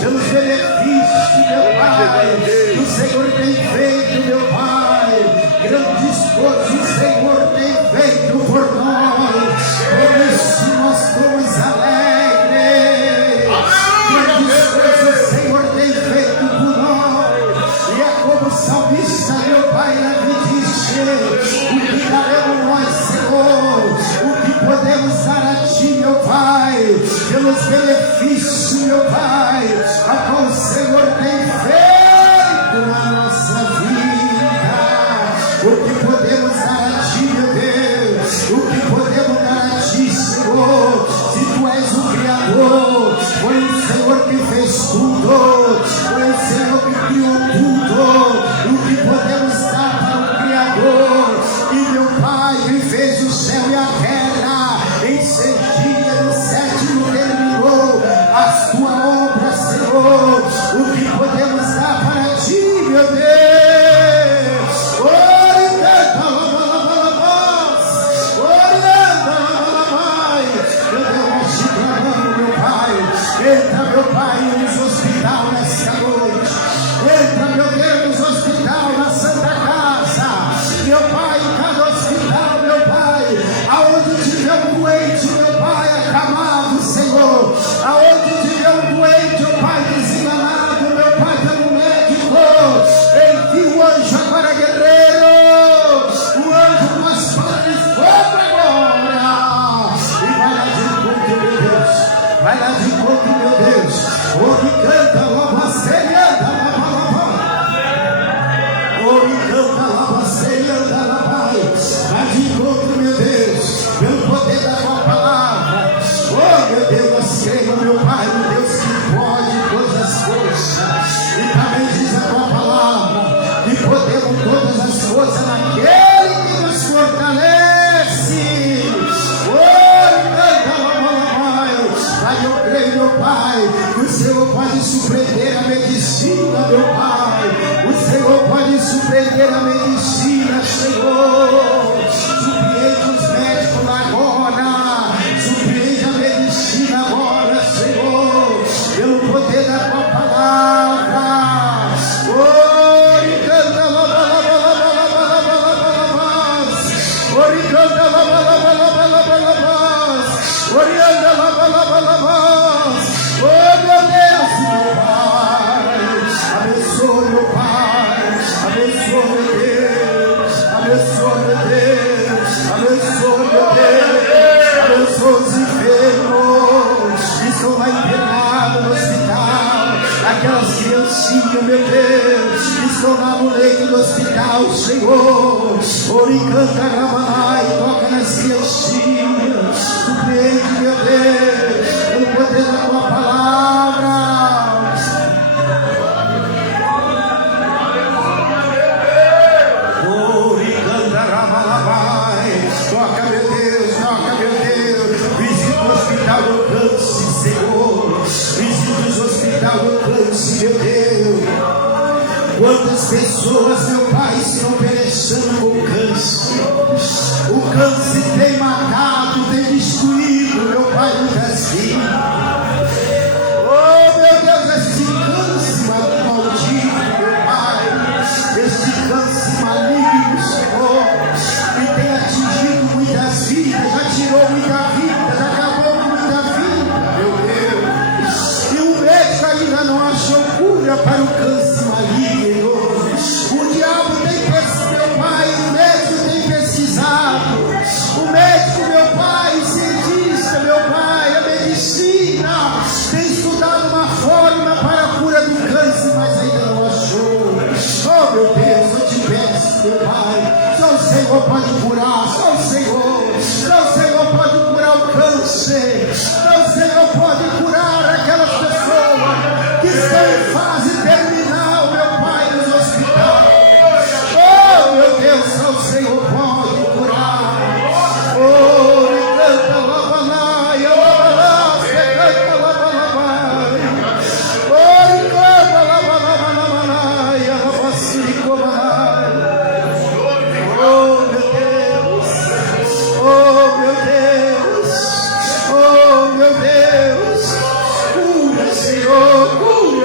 pelos benefícios, meu Pai, que o Senhor tem feito, meu Pai. Grandes coisas o Senhor tem feito por nós, por isso nós estamos alegres. Grandes coisas o Senhor tem feito por nós, e é como o salmista, meu Pai, Davi disse: o que daremos nós, Senhor, o que podemos dar a Ti, meu Pai, pelos benefícios, meu Pai, a qual o Senhor tem feito na nossa vida. O que podemos dar a Ti, meu Deus, o que podemos dar a Ti, Senhor, se Tu és o Criador, foi o Senhor que fez tudo, foi o Senhor que criou tudo. O que podemos dar para o Criador, e meu Pai que fez o céu e a terra, em 6 dias, no 7º terminou a Tua obra, Senhor. O que podemos dar para Ti, meu Deus? Entra, meu Pai, nos hospital nesta noite. Entra, meu Deus, nos hospital, na Santa Casa. Meu Pai, em cada hospital, meu Pai, aonde tiver um doente, meu Pai, acamado, Senhor. Aonde tiver um doente, meu Pai, desenganado, meu Pai, pelo médico, envia o anjo agora, guerreiro. O anjo com as palas de fogo agora. E vai lá de encontro, meu Deus. Vai lá de encontro, meu Deus. O que canta, lava, serianda, lava. O que canta, lava, serianda, lava. Vai de encontro, meu Deus, pelo poder da Tua palavra. Oh, meu Deus, nós cremos, meu Pai, no Deus que pode todas as coisas. E também diz a Tua palavra que podemos todas as coisas naquele que nos fortalece. Pai, eu creio, meu Pai, que o Senhor pode surpreender a medicina, meu Pai. O Senhor pode surpreender a medicina, Senhor. Surpreende os médicos agora. Surpreende a medicina agora, Senhor. Pelo poder da Tua palavra. Oricanda, oricanda, orianda, oh, meu Deus, meu Pai, abençoa, meu Pai, abençoa, meu Deus, abençoa, meu Deus, abençoa, meu Deus, abençoa os enfermos que estão lá internados no hospital, aquelas criancinhas, meu Deus, que estão lá no leito do hospital, Senhor. Oricanta, Ramanai, toca nas criancinhas, surpreende, meu Deus, pelo poder da Tua palavra. Oricanta, Ramanai, toca, meu Deus, visita o hospital do câncer, Senhor, visita os hospitais do câncer, meu Deus. Quantas pessoas, meu Pai, estão perecendo com câncer? O câncer tem matado, tem destruído, meu Pai, muitas vidas. Oh, meu Deus, este câncer maldito, meu Pai, este câncer maligno, Senhor, que tem atingido muitas vidas, já tirou muita vida, já acabou com muita vida, meu Deus. E o médico ainda não achou cura para o câncer maligno. O diabo tem pesquisado, meu Pai, o médico tem pesquisado. O médico, meu Pai, o cientista, meu Pai, a medicina tem estudado uma forma para a cura do câncer, mas ainda não achou. Oh, meu Deus, eu te peço, meu Pai, só o Senhor pode curar, só o Senhor pode curar o câncer, só o Senhor pode curar aquelas pessoas que estão em fase terminal, meu Pai, nos hospitais. Oh, meu Deus, só o Senhor pode curar. Oh, canta labanai, canta labanai. Oh, canta labanai, alabassiricobanai. Oh, meu Deus, oh, meu Deus, oh, meu Deus. Cura, Senhor, cura.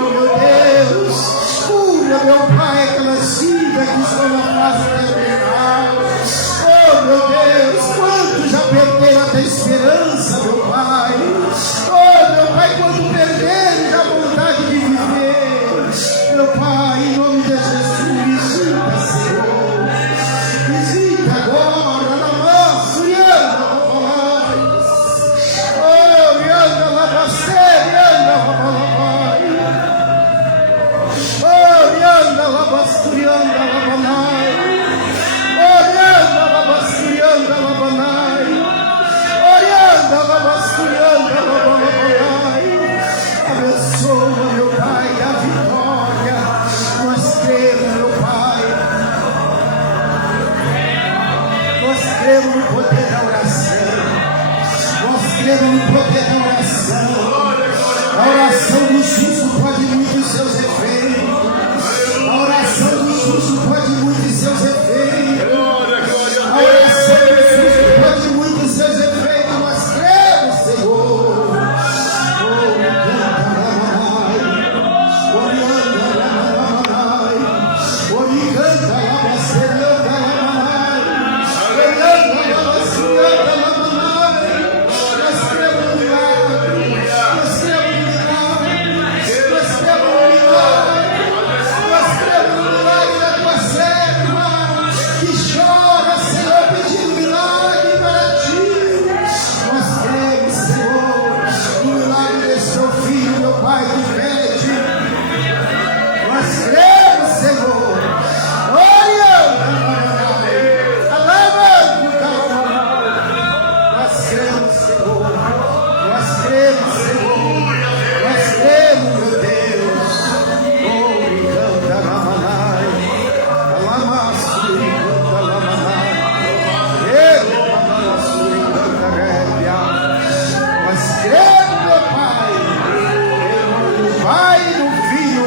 Pai, do Filho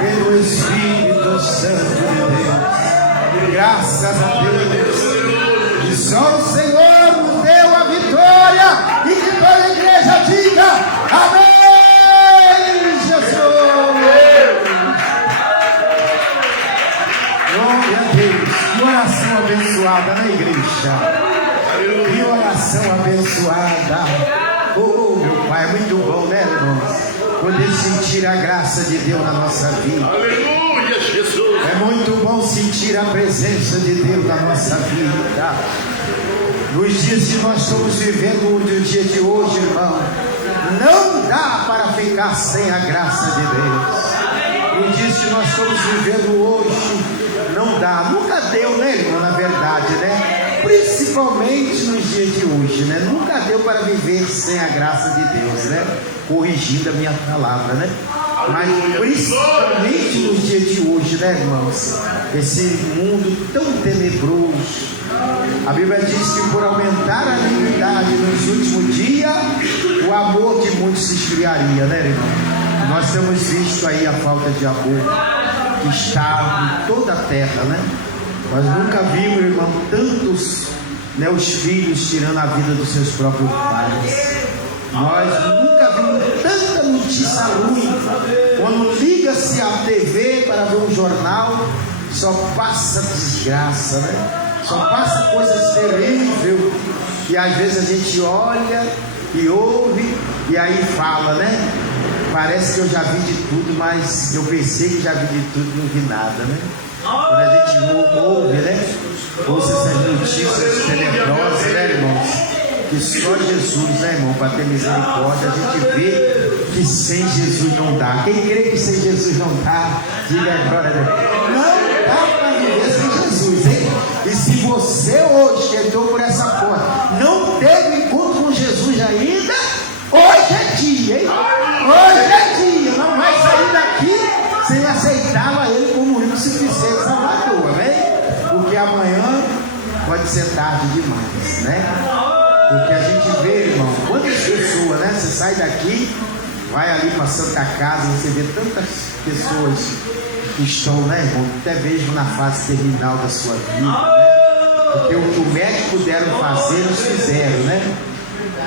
e do Espírito Santo de Deus. Graças a Deus. E só o Senhor nos deu a vitória. E que toda a igreja diga amém, Jesus. Glória a Deus. Que oração abençoada na igreja. Que oração abençoada. Oh, meu Pai, é muito bom, né, irmãos? Poder sentir a graça de Deus na nossa vida. Aleluia, Jesus. É muito bom sentir a presença de Deus na nossa vida. Nos dias que nós estamos vivendo, no dia de hoje, irmão, não dá para ficar sem a graça de Deus. Nos dias que nós estamos vivendo hoje, não dá. Nunca deu, né, irmão, na verdade, né? Principalmente nos dias de hoje, né? Nunca deu para viver sem a graça de Deus, né? Corrigindo a minha palavra, né? Mas principalmente nos dias de hoje, né, irmãos? Esse mundo tão tenebroso. A Bíblia diz que por aumentar a iniquidade nos últimos dias, o amor de muitos se esfriaria, né, irmão? Nós temos visto aí a falta de amor que está em toda a terra, né? Nós nunca vimos, irmão, tantos, né, os filhos tirando a vida dos seus próprios pais. Nós nunca vimos tanta notícia ruim. Quando liga-se a TV para ver um jornal, só passa desgraça, né? Só passa coisas terríveis. E às vezes a gente olha e ouve e aí fala, né? Parece que eu já vi de tudo, mas eu pensei que já vi de tudo e não vi nada, né? Quando a gente ouve, né? Ouça essas notícias tenebrosas, né, irmãos? Que só Jesus, né, irmão, para ter misericórdia, a gente vê que sem Jesus não dá. Quem crê que sem Jesus não dá, diga agora, né? Não dá para viver sem Jesus, hein? E se você hoje que entrou por essa porta não teve encontro com Jesus ainda, hoje é dia, hein? Hoje é dia, não vai sair daqui sem aceitar Ele como único suficiente Salvador, amém? Porque amanhã pode ser tarde demais, né? Porque a gente vê, irmão, quantas pessoas, né? Você sai daqui, vai ali para a Santa Casa, você vê tantas pessoas que estão, né, irmão, até mesmo na fase terminal da sua vida, né? Porque o que o médico puderam fazer, eles fizeram, né?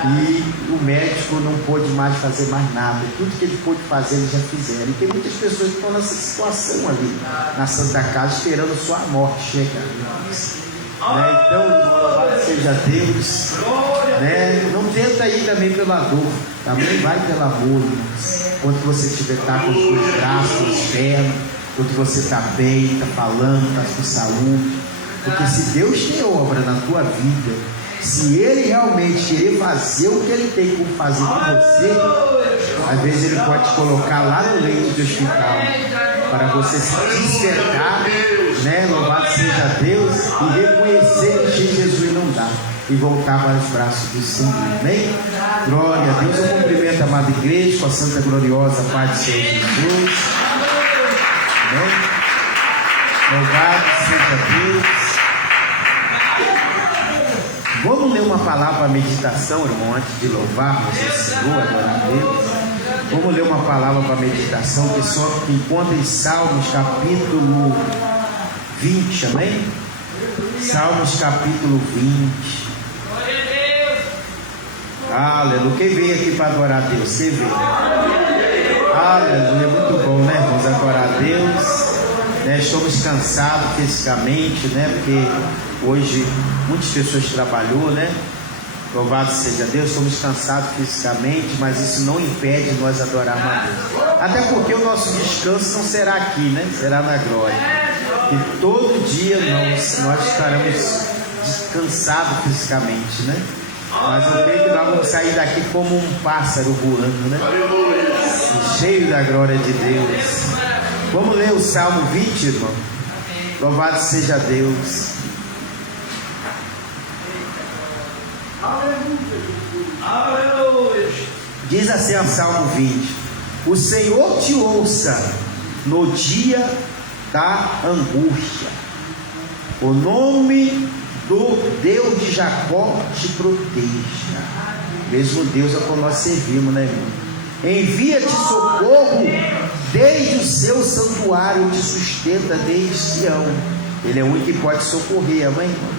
E o médico não pôde mais fazer mais nada. Tudo que ele pôde fazer, eles já fizeram. E tem muitas pessoas que estão nessa situação ali, na Santa Casa, esperando sua morte chegar. Né? Então, louvado seja Deus. Né? Não tenta ir também pela dor, também vai pelo amor, irmãos. Quando você estiver com os seus braços, suas pernas, quando você está bem, está falando, está com saúde. Porque se Deus tem obra na tua vida, se Ele realmente querer fazer o que Ele tem como fazer com você, às vezes Ele pode te colocar lá no leito do hospital para você se despertar, né? Louvado seja Deus, e reconhecer que Jesus não dá e voltar para os braços do Senhor, amém? Glória a Deus. Eu cumprimento a amada igreja com a santa gloriosa paz do Senhor Jesus, amém? Louvado seja Deus. Vamos ler uma palavra para meditação, irmão, antes de louvarmos o Senhor, adorar a Deus. Vamos ler uma palavra para meditação que só encontra em Salmos capítulo 20, amém? Salmos capítulo 20. Aleluia. Quem veio aqui para adorar a Deus? Você veio. Aleluia. Muito bom, né, irmãos? Adorar a Deus. Né, estamos cansados fisicamente, né? Porque hoje muitas pessoas trabalhou, né? Louvado seja Deus, estamos cansados fisicamente, mas isso não impede nós adorarmos a Deus. Até porque o nosso descanso não será aqui, né? Será na glória. E todo dia nós estaremos descansados fisicamente, né? Mas eu creio que nós vamos sair daqui como um pássaro voando, né? Cheio da glória de Deus. Vamos ler o Salmo 20, irmão. Louvado seja Deus. Diz assim o Salmo 20: o Senhor te ouça no dia da angústia, o nome do Deus de Jacó te proteja. Mesmo Deus é como nós servimos, né, irmão? Envia-te socorro seu santuário te sustenta desde Sião. Ele é o único que pode socorrer, amém, irmão?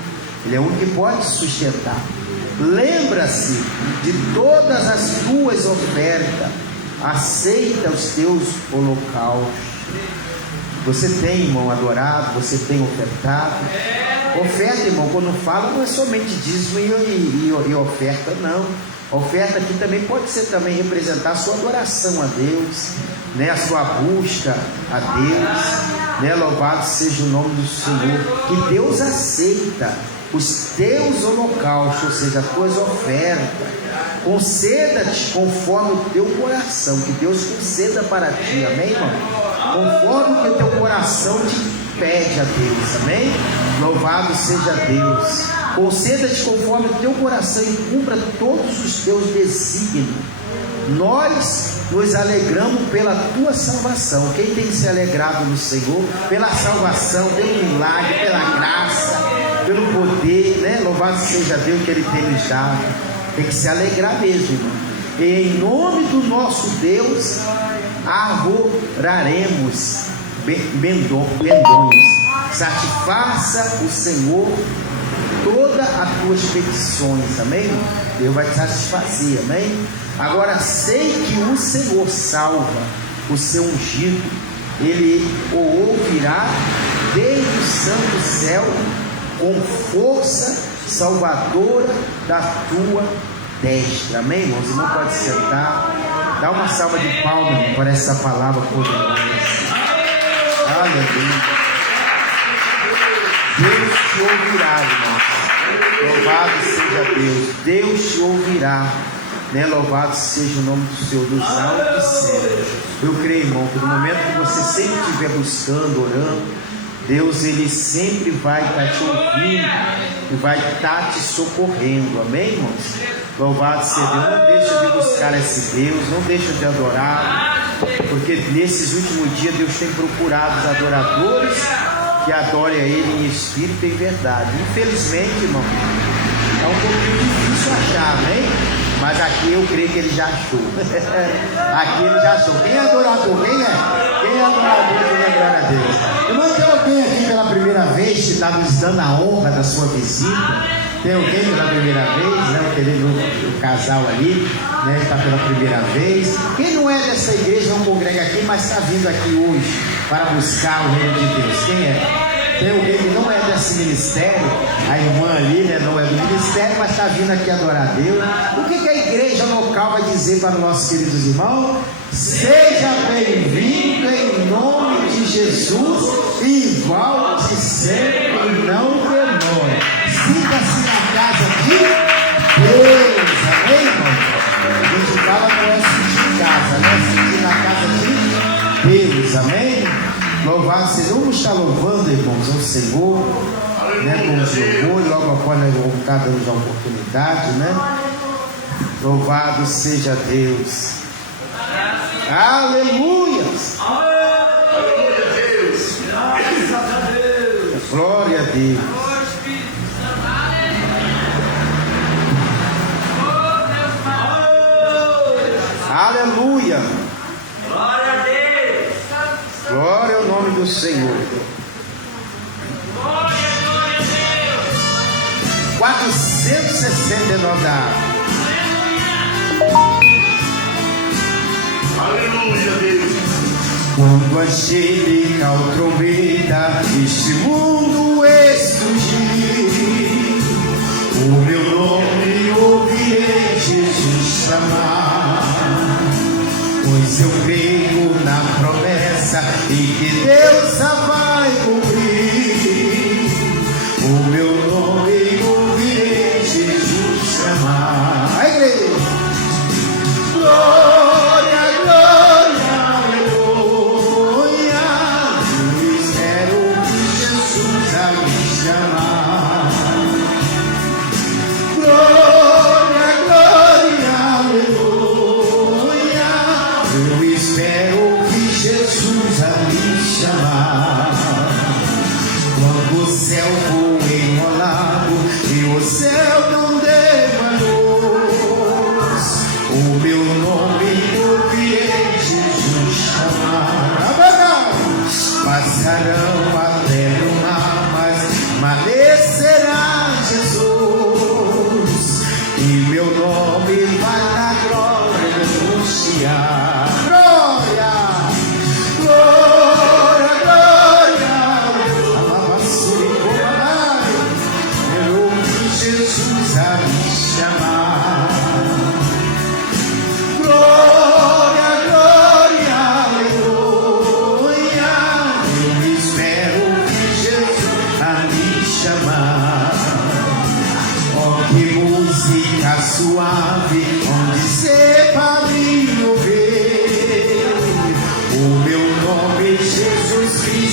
Ele é o único que pode sustentar. Lembra-se de todas as tuas ofertas, aceita os teus holocaustos. Você tem, irmão, adorado, você tem ofertado. Oferta, irmão, quando fala, não é somente dízimo e oferta, não. Oferta aqui também pode ser também representar a sua adoração a Deus, né? A sua busca a Deus, né? Louvado seja o nome do Senhor. Que Deus aceita os teus holocaustos, ou seja, as tuas ofertas. Conceda-te conforme o teu coração, que Deus conceda para ti, amém, irmão? Conforme o que o teu coração te pede a Deus, amém? Louvado seja Deus. Conceda-te conforme o teu coração e cumpra todos os teus desígnios. Nós nos alegramos pela tua salvação. Quem tem se alegrado no Senhor? Pela salvação, pelo milagre, pela graça, pelo poder, né? Louvado seja Deus que Ele tem nos dado. Tem que se alegrar mesmo, irmão. E em nome do nosso Deus, adoraremos bendões. Satisfaça o Senhor todas as tuas petições, amém? Deus vai te satisfazer, amém? Agora sei que o Senhor salva o seu ungido, Ele o ouvirá desde o santo céu, com força salvadora da tua destra, amém, irmãos? Irmão, pode sentar, dá uma salva de palmas para essa palavra poderosa. Aleluia. Deus te ouvirá, irmãos. Louvado seja Deus. Deus te ouvirá, né? Louvado seja o nome do Senhor dos altos céus. Eu creio, irmão, que no momento que você sempre estiver buscando, orando, Deus, Ele sempre vai estar te ouvindo e vai estar te socorrendo, amém, irmãos? Louvado seja Deus. Não deixa de buscar esse Deus, não deixa de adorar, porque nesses últimos dias Deus tem procurado os adoradores que adorem a Ele em espírito e em verdade. Infelizmente, irmão, é um pouquinho difícil achar, amém? Mas aqui eu creio que Ele já achou. Aqui Ele já achou. Quem é adorador? Quem é? Quem é adorador? Quem é adorar a Deus? Irmão, tem alguém aqui pela primeira vez que está nos dando a honra da sua visita? Tem alguém pela primeira vez, né? O casal ali, né? Está pela primeira vez. Quem não é dessa igreja, não congrega aqui, mas está vindo aqui hoje para buscar o reino de Deus? Quem é? Tem alguém que não é desse ministério, a irmã ali, né, não é do ministério, mas está vindo aqui adorar a Deus. O que a igreja local vai dizer para os nossos queridos irmãos? Seja bem-vindo em nome de Jesus e volte sempre e não demore. Sinta-se na casa de Deus, amém, irmão? A gente fala não é sentir em casa, né? Sentir na casa de Deus, amém? Louvado seja, vamos estar louvando, irmãos, ao Senhor, né, com os louvores, logo após nós vamos estar dando a oportunidade, né? Louvado seja Deus. Aleluia! Glória a Deus. Aleluia! Glória ao nome do Senhor. 469 da água. Aleluia, Deus. Quando a angelical trombeta este mundo explodir, o meu nome ouvirei Jesus chamar. Pois eu creio na promessa e que Deus a vai cumprir. O meu nome ouvirei Jesus chamar. A igreja. Glória, glória, aleluia. Eu espero que Jesus a me chamar. Glória, glória, aleluia. Eu espero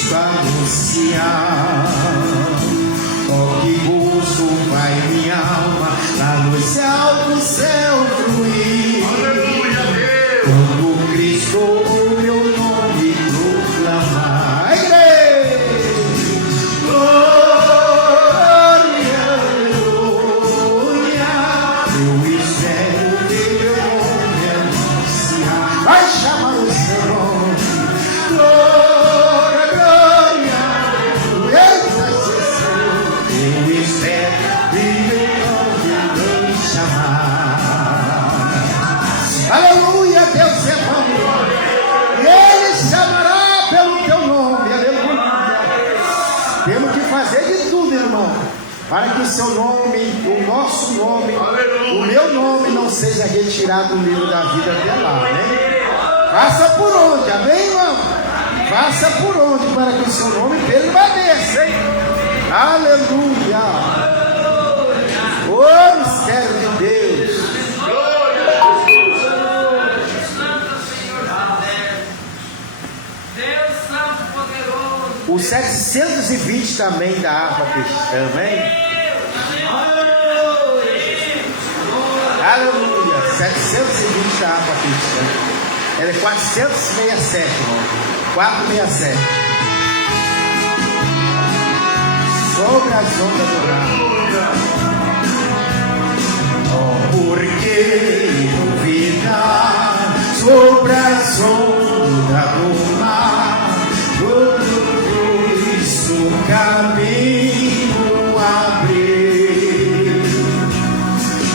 Cristo anunciar. Oh, que gozo vai minha alma lá nos altos céu fluir. Aleluia, Deus. Quando Cristo o meu nome proclamar. Glória, aleluia. Eu espero ver meu nome anunciar. Vai chamar o seu nome. Glória, glória, aleluia. Eu espero ver meu nome chamar. Aleluia, Deus é bom. E Ele chamará pelo teu nome. Aleluia. Temos que fazer de tudo, irmão, para que o seu nome, o nosso nome, o meu nome não seja retirado do livro da vida até lá, né? Faça por onde, amém, irmão? Faça por onde para que o seu nome permaneça, hein? Aleluia. Oh, mistério de Deus. Glória a Jesus. Deus Santo Poderoso. O 720 também da harpa cristã, amém? Aleluia. 720 da harpa cristã. Ela é 467, irmão. 467. Sobre as ondas do mar. Oh, porque duvidar sobre as ondas do mar, todo Cristo caminho abrir,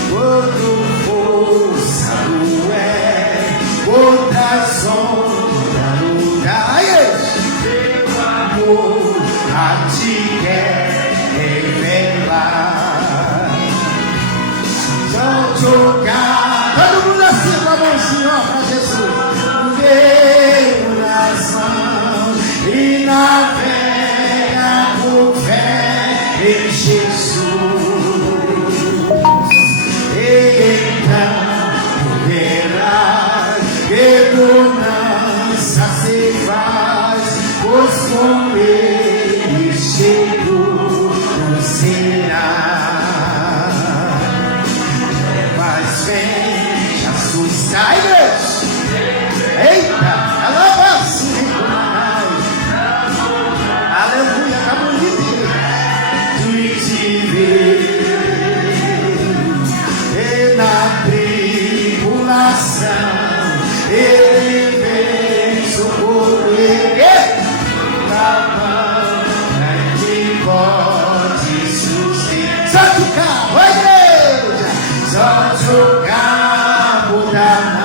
quando força doer, outras ondas lutar, teu amor a ti quer revelar. Só jogar, todo mundo assim com a mãozinha, ó, pra Jesus. Veio nas mãos e navega por fé em Jesus. E então verás que bonança se faz, pois com ele chegou o sinal. Mas vem assustar, Deus. Eita, alabança, aleluia, tá bonito. Tu te ver e na tribulação ele vem socorrer. Na mão que pode sustentar. Só tocar, ó igreja, só tocar, mudar na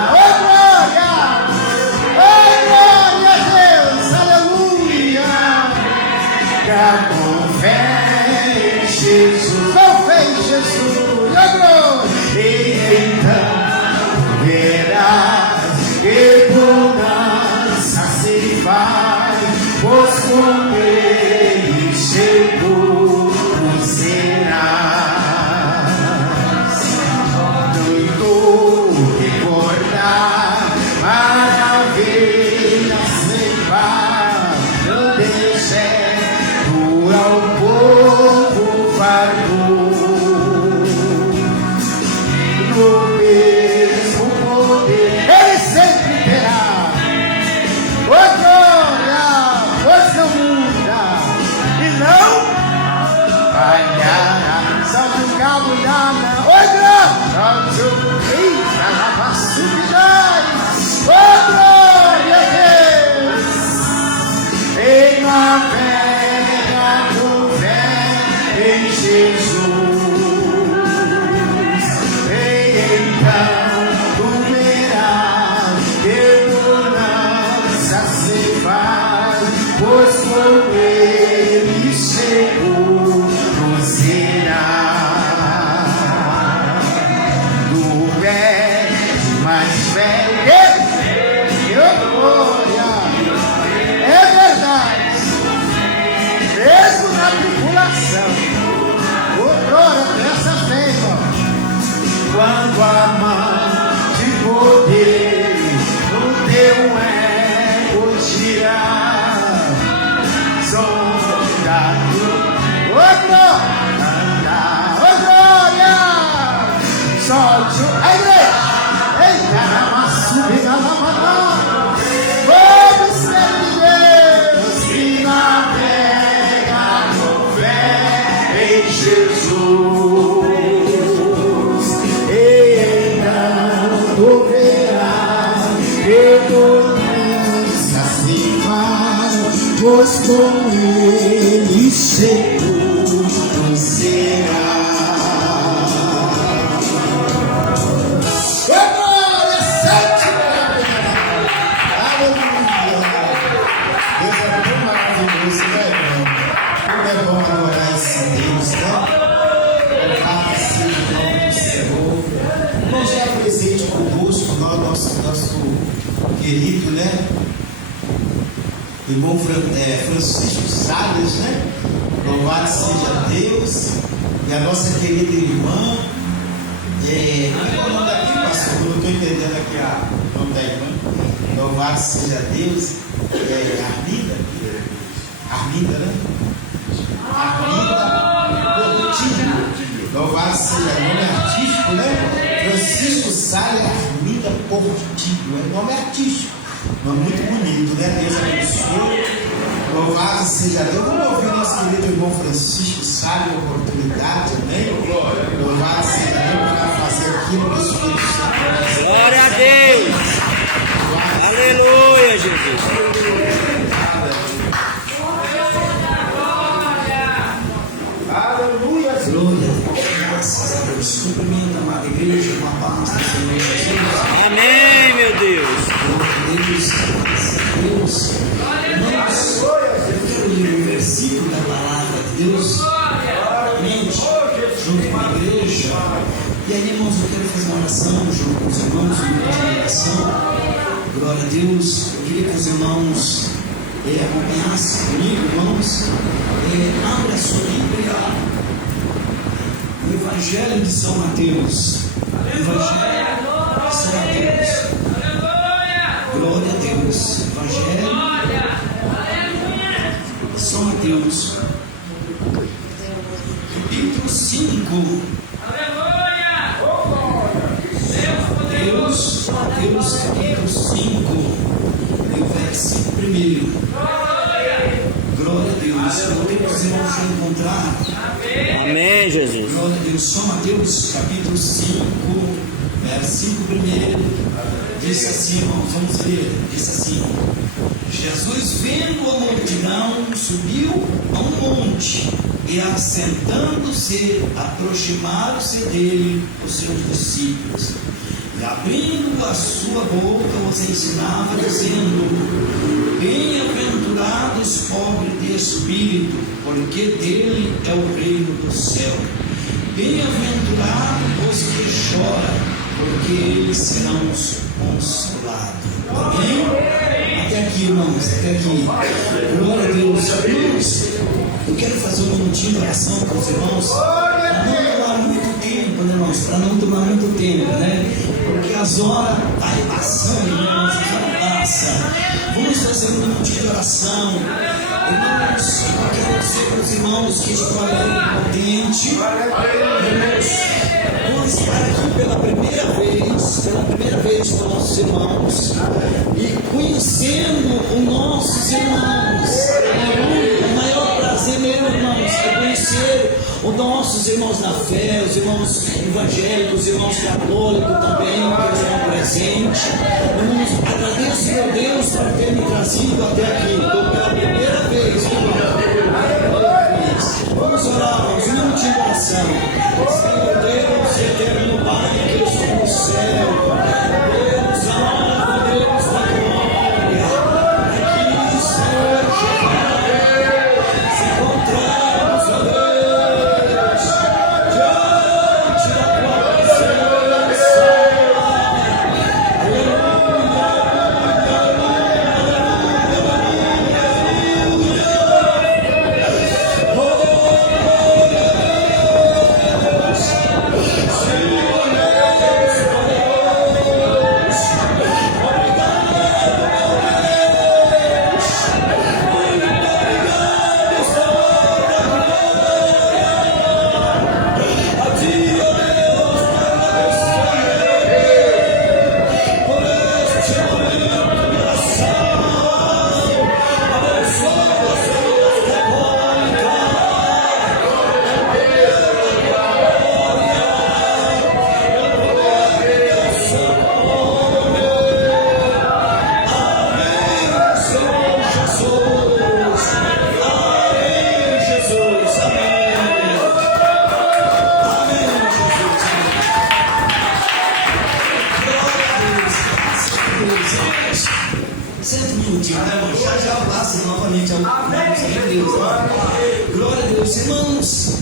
com fé em Jesus, com fé em Jesus, e então verás que bonança se faz, pois com ele chegou o serás. Tanto recordar maravilhas sem par, não deixe ao povo fardo no mesmo poder, ele sempre terá. Ô glória, pois não muda e não falhará. Só que o cabo dá na outra, só que o Cristo lava subidões. Ô glória a Deus, em uma fé em Jesus, e então tu verás que bonança se faz, pois com ele chegou o sinal do velho mais velho. Que glória! É verdade, mesmo na tribulação. Glória, essa fé, irmão. Quando a mão de poder no teu ego tirar, glória! Solte a igreja! Eita, na subida na mão! Vamos ser de Deus que navega com fé em Jesus. Então tu verás que todos se acima, pois com ele seguro será. Nosso querido, né? Irmão Francisco Salles, né? Louvado seja Deus. E a nossa querida irmã, qual é o nome daqui, pastor? Eu não estou entendendo aqui o nome da irmã. Louvado seja Deus. Arminda, né? Arminda Portilho. Louvado seja nome artístico, né? Francisco Salles Arminda Portilho. É nome artístico, mas muito bonito, né? Deus abençoe. Louvado seja Deus. Vamos ouvir nosso querido irmão Francisco Salles, a oportunidade, amém? Louvado seja Deus para fazer aquilo que o Espírito Santo. Glória a Deus! Aleluia, Jesus! Aleluia! Glória, graças a Deus. Cumprimento a amada igreja com a paz do Senhor Jesus. Amém, meu Deus! Deus, graças a Deus. Irmãos, eu quero ler um versículo da palavra de Deus. Mente, junto com a igreja. E aí, irmãos, eu quero fazer uma oração junto com os irmãos, uma oração. Glória a Deus. Eu queria que os irmãos acompanhassem comigo, irmãos. Abra a sua Bíblia. O Evangelho de São Mateus. Evangelho de São Mateus. Glória a Deus. Evangelho de São Mateus. Capítulo 5. Mateus capítulo 5. E o versículo 1. Glória a Deus. Eu vou ter que os irmãos encontrar. Amém, Jesus! Glória a Deus. São Mateus capítulo 5, versículo 1. Diz assim, irmãos, vamos ler. Diz assim: Jesus, vendo a multidão, subiu a um monte e, assentando-se, aproximaram-se dele os seus discípulos. E, abrindo a sua boca, os ensinava, dizendo: Bem-aventurados pobres de espírito, porque dele é o reino do céu. Bem-aventurados os que choram, porque eles serão consolados. Amém? Até aqui, irmãos, até aqui. Glória a Deus. Irmãos, eu quero fazer um minutinho de oração com os irmãos. Para não tomar muito tempo, né, irmãos? Para não tomar muito tempo, né? Porque as horas estão passando, irmãos, as horas passam. Vamos fazer um minutinho de oração. Irmãos, eu quero dizer para os irmãos que estão potente. Irmãos, vamos estar aqui pela primeira vez com nossos irmãos e conhecendo os nossos irmãos. O maior prazer meu, irmãos, é conhecer os nossos irmãos na fé, os irmãos evangélicos, os irmãos católicos também, que estão presentes. Irmãos, agradeço, meu Deus, por ter me trazido até aqui. Estou pela primeira vez, irmão. Vamos orar, irmãos, um minutinho de oração. Senhor Deus, eterno Pai, que estou no céu. Deus, amado, Deus da glória. Aqui, Senhor Jesus, se encontramos, ó Deus, diante da tua presença. Já passa novamente ao Deus. Glória a Deus, irmãos.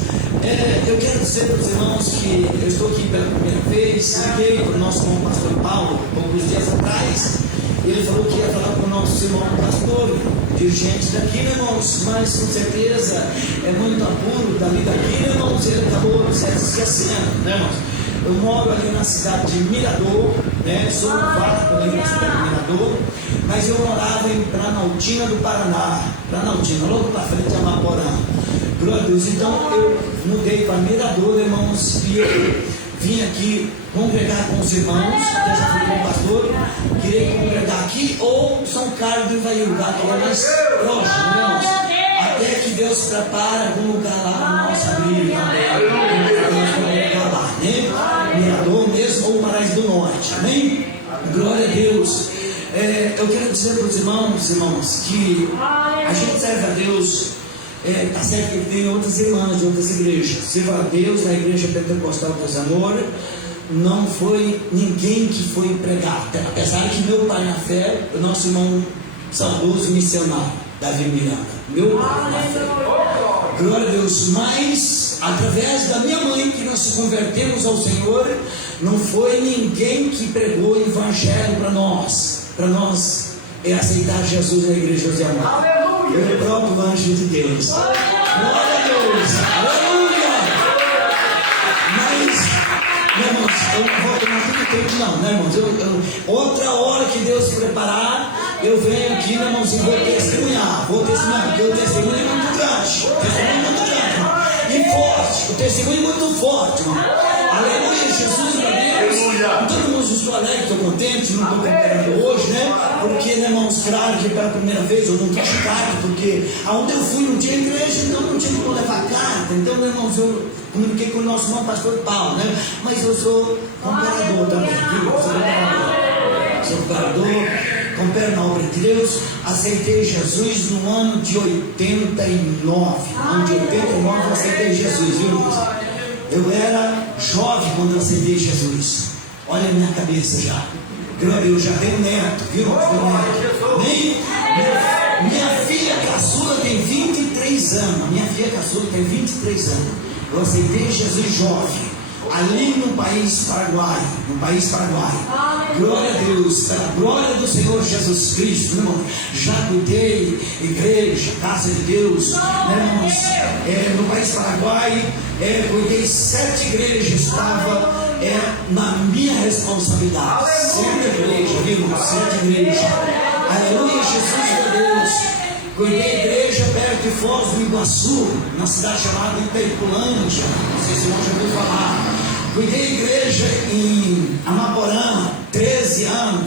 Eu quero dizer para os irmãos que eu estou aqui pela primeira vez. Liguei para o nosso irmão pastor Paulo, poucos dias atrás. Ele falou que ia falar com o nosso irmão pastor, dirigente daqui, né, irmãos? Mas com certeza é muito apuro dali daqui, né, irmãos? Ele acabou se esquecendo, né, irmãos? Eu moro ali na cidade de Mirador, né? Sou novato ali na cidade de Mirador, mas eu morava em Planaltina do Paraná, Planaltina, logo para frente de Amaporã. Glória a Deus. Então eu mudei para Mirador, irmãos, e eu vim aqui congregar com os irmãos, até já fui com o pastor, queria congregar aqui, ou São Carlos do Ivaiúba, que é mais próximo, irmãos. Até que Deus prepara algum lugar lá na nossa Bíblia também. Né? Mirador mesmo ou Marais do Norte, amém? Glória a Deus. Eu quero dizer para os irmãos, que a gente serve a Deus. Tá certo que tem outras irmãs de outras igrejas. Sirva a Deus na igreja pentecostal Deus Amor. Não foi ninguém que foi pregado, apesar que meu pai na fé, o nosso irmão saudoso missionário Davi Miranda, meu pai na fé, glória a Deus. Mas através da minha mãe que nós nos convertemos ao Senhor, não foi ninguém que pregou o evangelho para nós aceitar Jesus na igreja de amor. Eu próprio anjo de Deus. Glória a Deus. Aleluia. Mas, meus irmãos, eu não vou tomar muito tempo não, né, irmãos? Outra hora que Deus preparar, eu venho aqui, né, irmãos, e vou testemunhar, porque o testemunho é muito grande. O testemunho é muito grande. E forte. O testemunho é muito forte, irmão. Aleluia, Jesus, meu Deus. Então, irmãos, eu estou alegre, estou contente, não estou comparando hoje, né? Porque, né, irmãos, claro que pela primeira vez eu não estou de carta, porque aonde eu fui não tinha igreja, então não tinha como levar carta. Então, né, irmãos, eu comuniquei com o nosso irmão pastor Paulo, né? Mas eu sou comparador também, viu? Sou comparador, comparo na obra de Deus. Aceitei Jesus no ano de 89. No ano de 89 eu aceitei Jesus, viu, irmãos? Eu era jovem quando eu aceitei Jesus. Olha a minha cabeça já. Eu já tenho neto, viu? Minha filha caçula tem 23 anos. Minha filha caçula tem 23 anos. Eu aceitei Jesus jovem. Ali no país Paraguai. Glória a Deus, pela glória do Senhor Jesus Cristo, irmão. Já cuidei, igreja, casa de Deus, né, irmãos? No país Paraguai, cuidei 7 igrejas, estava na minha responsabilidade. 7 igrejas, viu, irmão? 7 igrejas. Aleluia, Jesus é Deus. Cuidei igreja perto de Foz do Iguaçu, na cidade chamada Itaipulândia. Não sei se o irmão já ouviu falar. Cuidei igreja em Amaporã, 13 anos,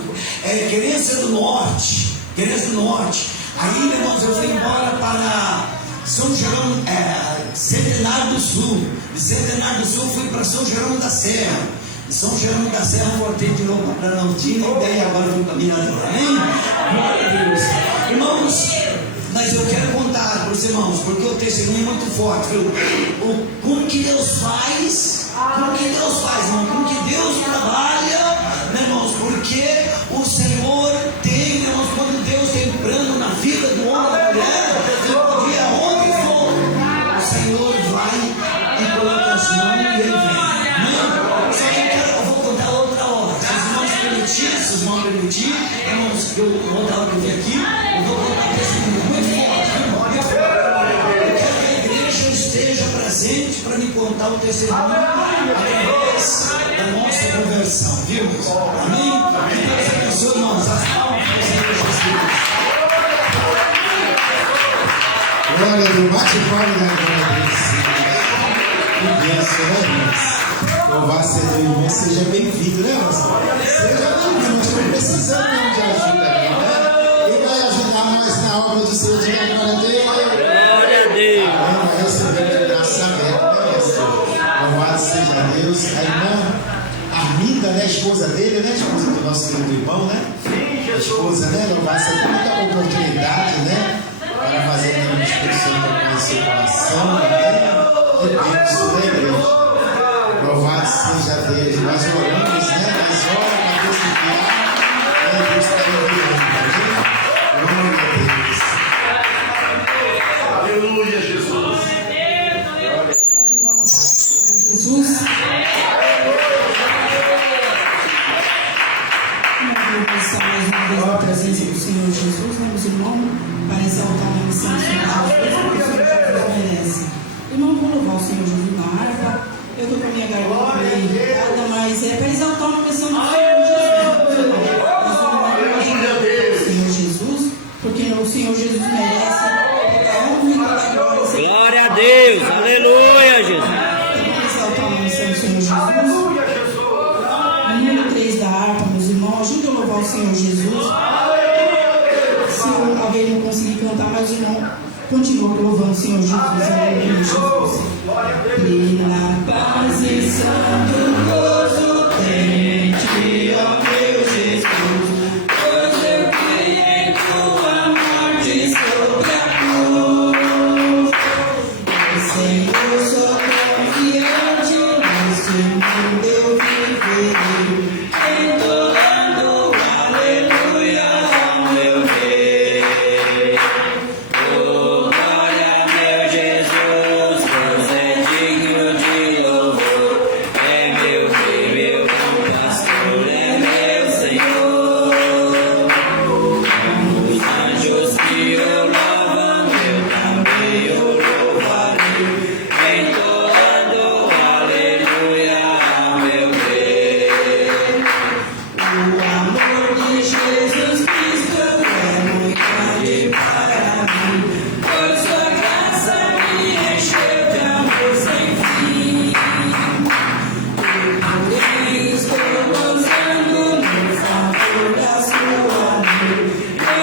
Querência do Norte. Aí, irmãos, eu fui embora para São Jerônimo, Centenário do Sul. De Centenário do Sul fui para São Jerônimo da Serra. De São Jerônimo da Serra voltei de novo para Planaltina e daí agora vou para Mirador. Amém? Glória a Deus. Irmãos, mas eu quero contar para os irmãos, porque o testemunho é muito forte, viu? Como que Deus faz, irmão? Como que Deus trabalha, né, irmãos? Porque o Senhor tem, né, irmãos, quando Deus tem plano na vida do homem e da mulher, e aonde for, o Senhor vai e coloca as mãos e ele vem. Só que eu vou contar outra hora. Se os irmãos permitirem, irmãos, outra hora que eu vim aqui, eu vou contar um testemunho muito forte, irmão. Eu quero que a igreja esteja presente para me contar o testemunho através da nossa conversão, viu? Amém? Que Deus abençoe, irmãos. As palmas para o Senhor Jesus. Glória a Deus, bate palma da glória a Deus. Que bênção, né, Deus? Louvado seja Deus, irmão. Seja bem-vindo, né, irmão? Seja bem-vindo, nós estamos precisando mesmo de ajuda aqui, né? Quem vai ajudar nós na obra do Senhor, diga glória a Deus. Glória a Deus. Vai receber de graça aberta, né, Senhor? Louvado seja Deus. A irmã Arminda, né, a esposa dele, né, a esposa do nosso querido irmão, né? A esposa, né, louvado seja muita oportunidade, né, para fazer uma expressão para conhecer o coração, né? Que bênção, né, igreja? Louvado seja Deus. Nós oramos, né? Mas ora para Deus enviar. Deus está enviando. Glória a Deus. para exaltar a missão do Senhor Jesus, porque o Senhor Jesus merece. Irmão, vou louvar o Senhor Jesus na harpa. Eu estou com a minha garganta bem irritada, mas é para exaltar a missão do Senhor Jesus. Senhor Jesus, porque o Senhor Jesus merece toda a honra e toda a glória. Glória a Deus. Aleluia, Jesus. Vamos exaltar a missão do Senhor Jesus. Número 3 da harpa, meus irmãos, ajuda a louvar o Senhor Jesus. Se alguém não conseguir cantar, mas o irmão continua louvando o Senhor Jesus. Aleluia, Jesus. Plena paz e santo gozo tem em ti, ó meu Jesus. Pois eu criei em tua morte sobre a cruz. O Senhor só confiante neste mundo eu viverei, entoando aleluia ao meu Rei. Oh, glória, meu Jesus, pois é digno de louvor. É meu Rei, meu bom pastor, é meu Senhor. Os anjos que eu louvam, eu também o louvarei, entoando aleluia ao meu Rei. O amor de Jesus Cristo é muito grande para mim, pois sua graça me encheu de amor sem fim. Eu, porém, estou gozando no favor da sua mão,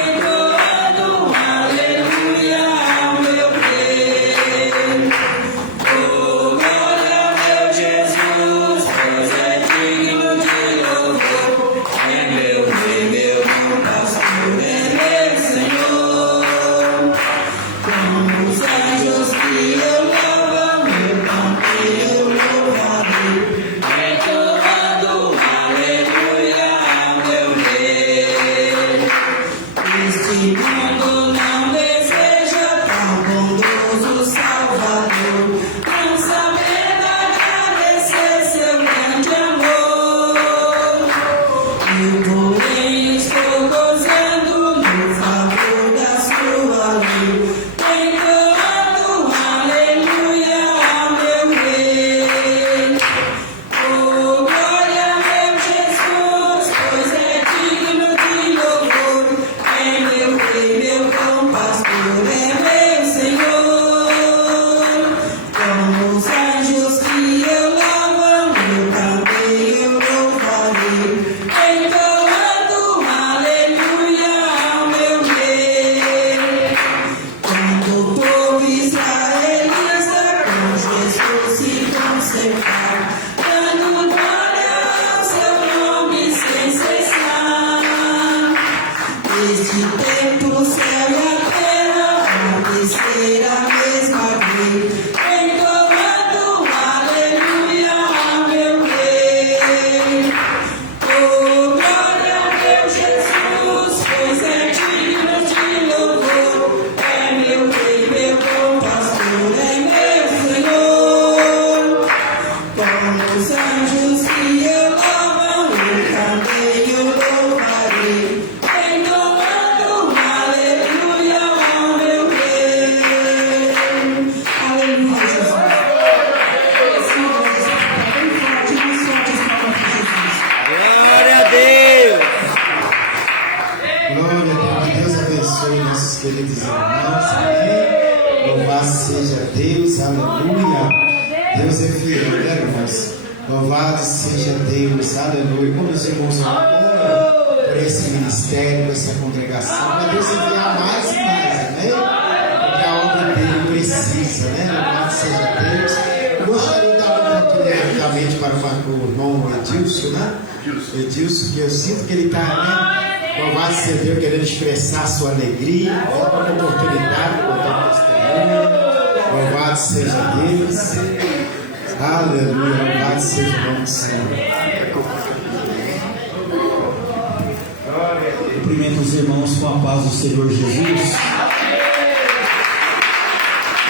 entoando aleluia ao meu Rei. Oh, glória, meu Jesus, pois é digno de louvor. É meu Rei, meu bom pastor, é meu Senhor. Como os anjos que eu louvam, eu também eu louvarei, entoando aleluia ao meu Rei. Este mundo não deseja tão bondoso Salvador, não sabendo agradecer seu grande amor. Eu, porém, estou gozando no favor da sua lei, entoando aleluia ao meu Rei. Oh, glória, meu Jesus, pois é digno de louvor. É meu Rei, meu bom pastor, é meu Senhor. Como os anjos que eu louvam, eu também eu louvarei, entoando aleluia ao meu Rei. Quando o povo israelita com Jesus se consertar, dando glória ao seu nome sem cessar. Neste tempo o céu e a terra vão descer a mesma vez, entoando aleluia ao meu Rei. Oh, glória, meu Jesus, pois é digno de louvor. É meu Rei, meu bom pastor, é meu Senhor. Como os anjos que eu louvam, eu também eu louvarei, entoando aleluia ao meu Rei. Aleluia, Jesus. Sim, bem forte as palmas para Jesus. Glória a Deus. Glória a Deus. Deus abençoe nossos queridos irmãos. Amém. Louvado seja Deus. Aleluia. Deus é fiel, né, irmãos? Louvado seja Deus. Aleluia. Como os irmãos oram por esse ministério, por essa congregação, para Deus enviar mais e mais, amém? Porque a obra dele precisa, né? Louvado seja Deus. Eu gostaria de dar uma oportunidade rapidamente para o irmão Edilson, né? Edilson, que eu sinto que ele está, né? Louvado seja Deus, querendo expressar a sua alegria, né? Uma oportunidade de contar testemunho. Louvado seja Deus. Aleluia, louvado seja o nome do Senhor. Cumprimento os irmãos com a paz do Senhor Jesus.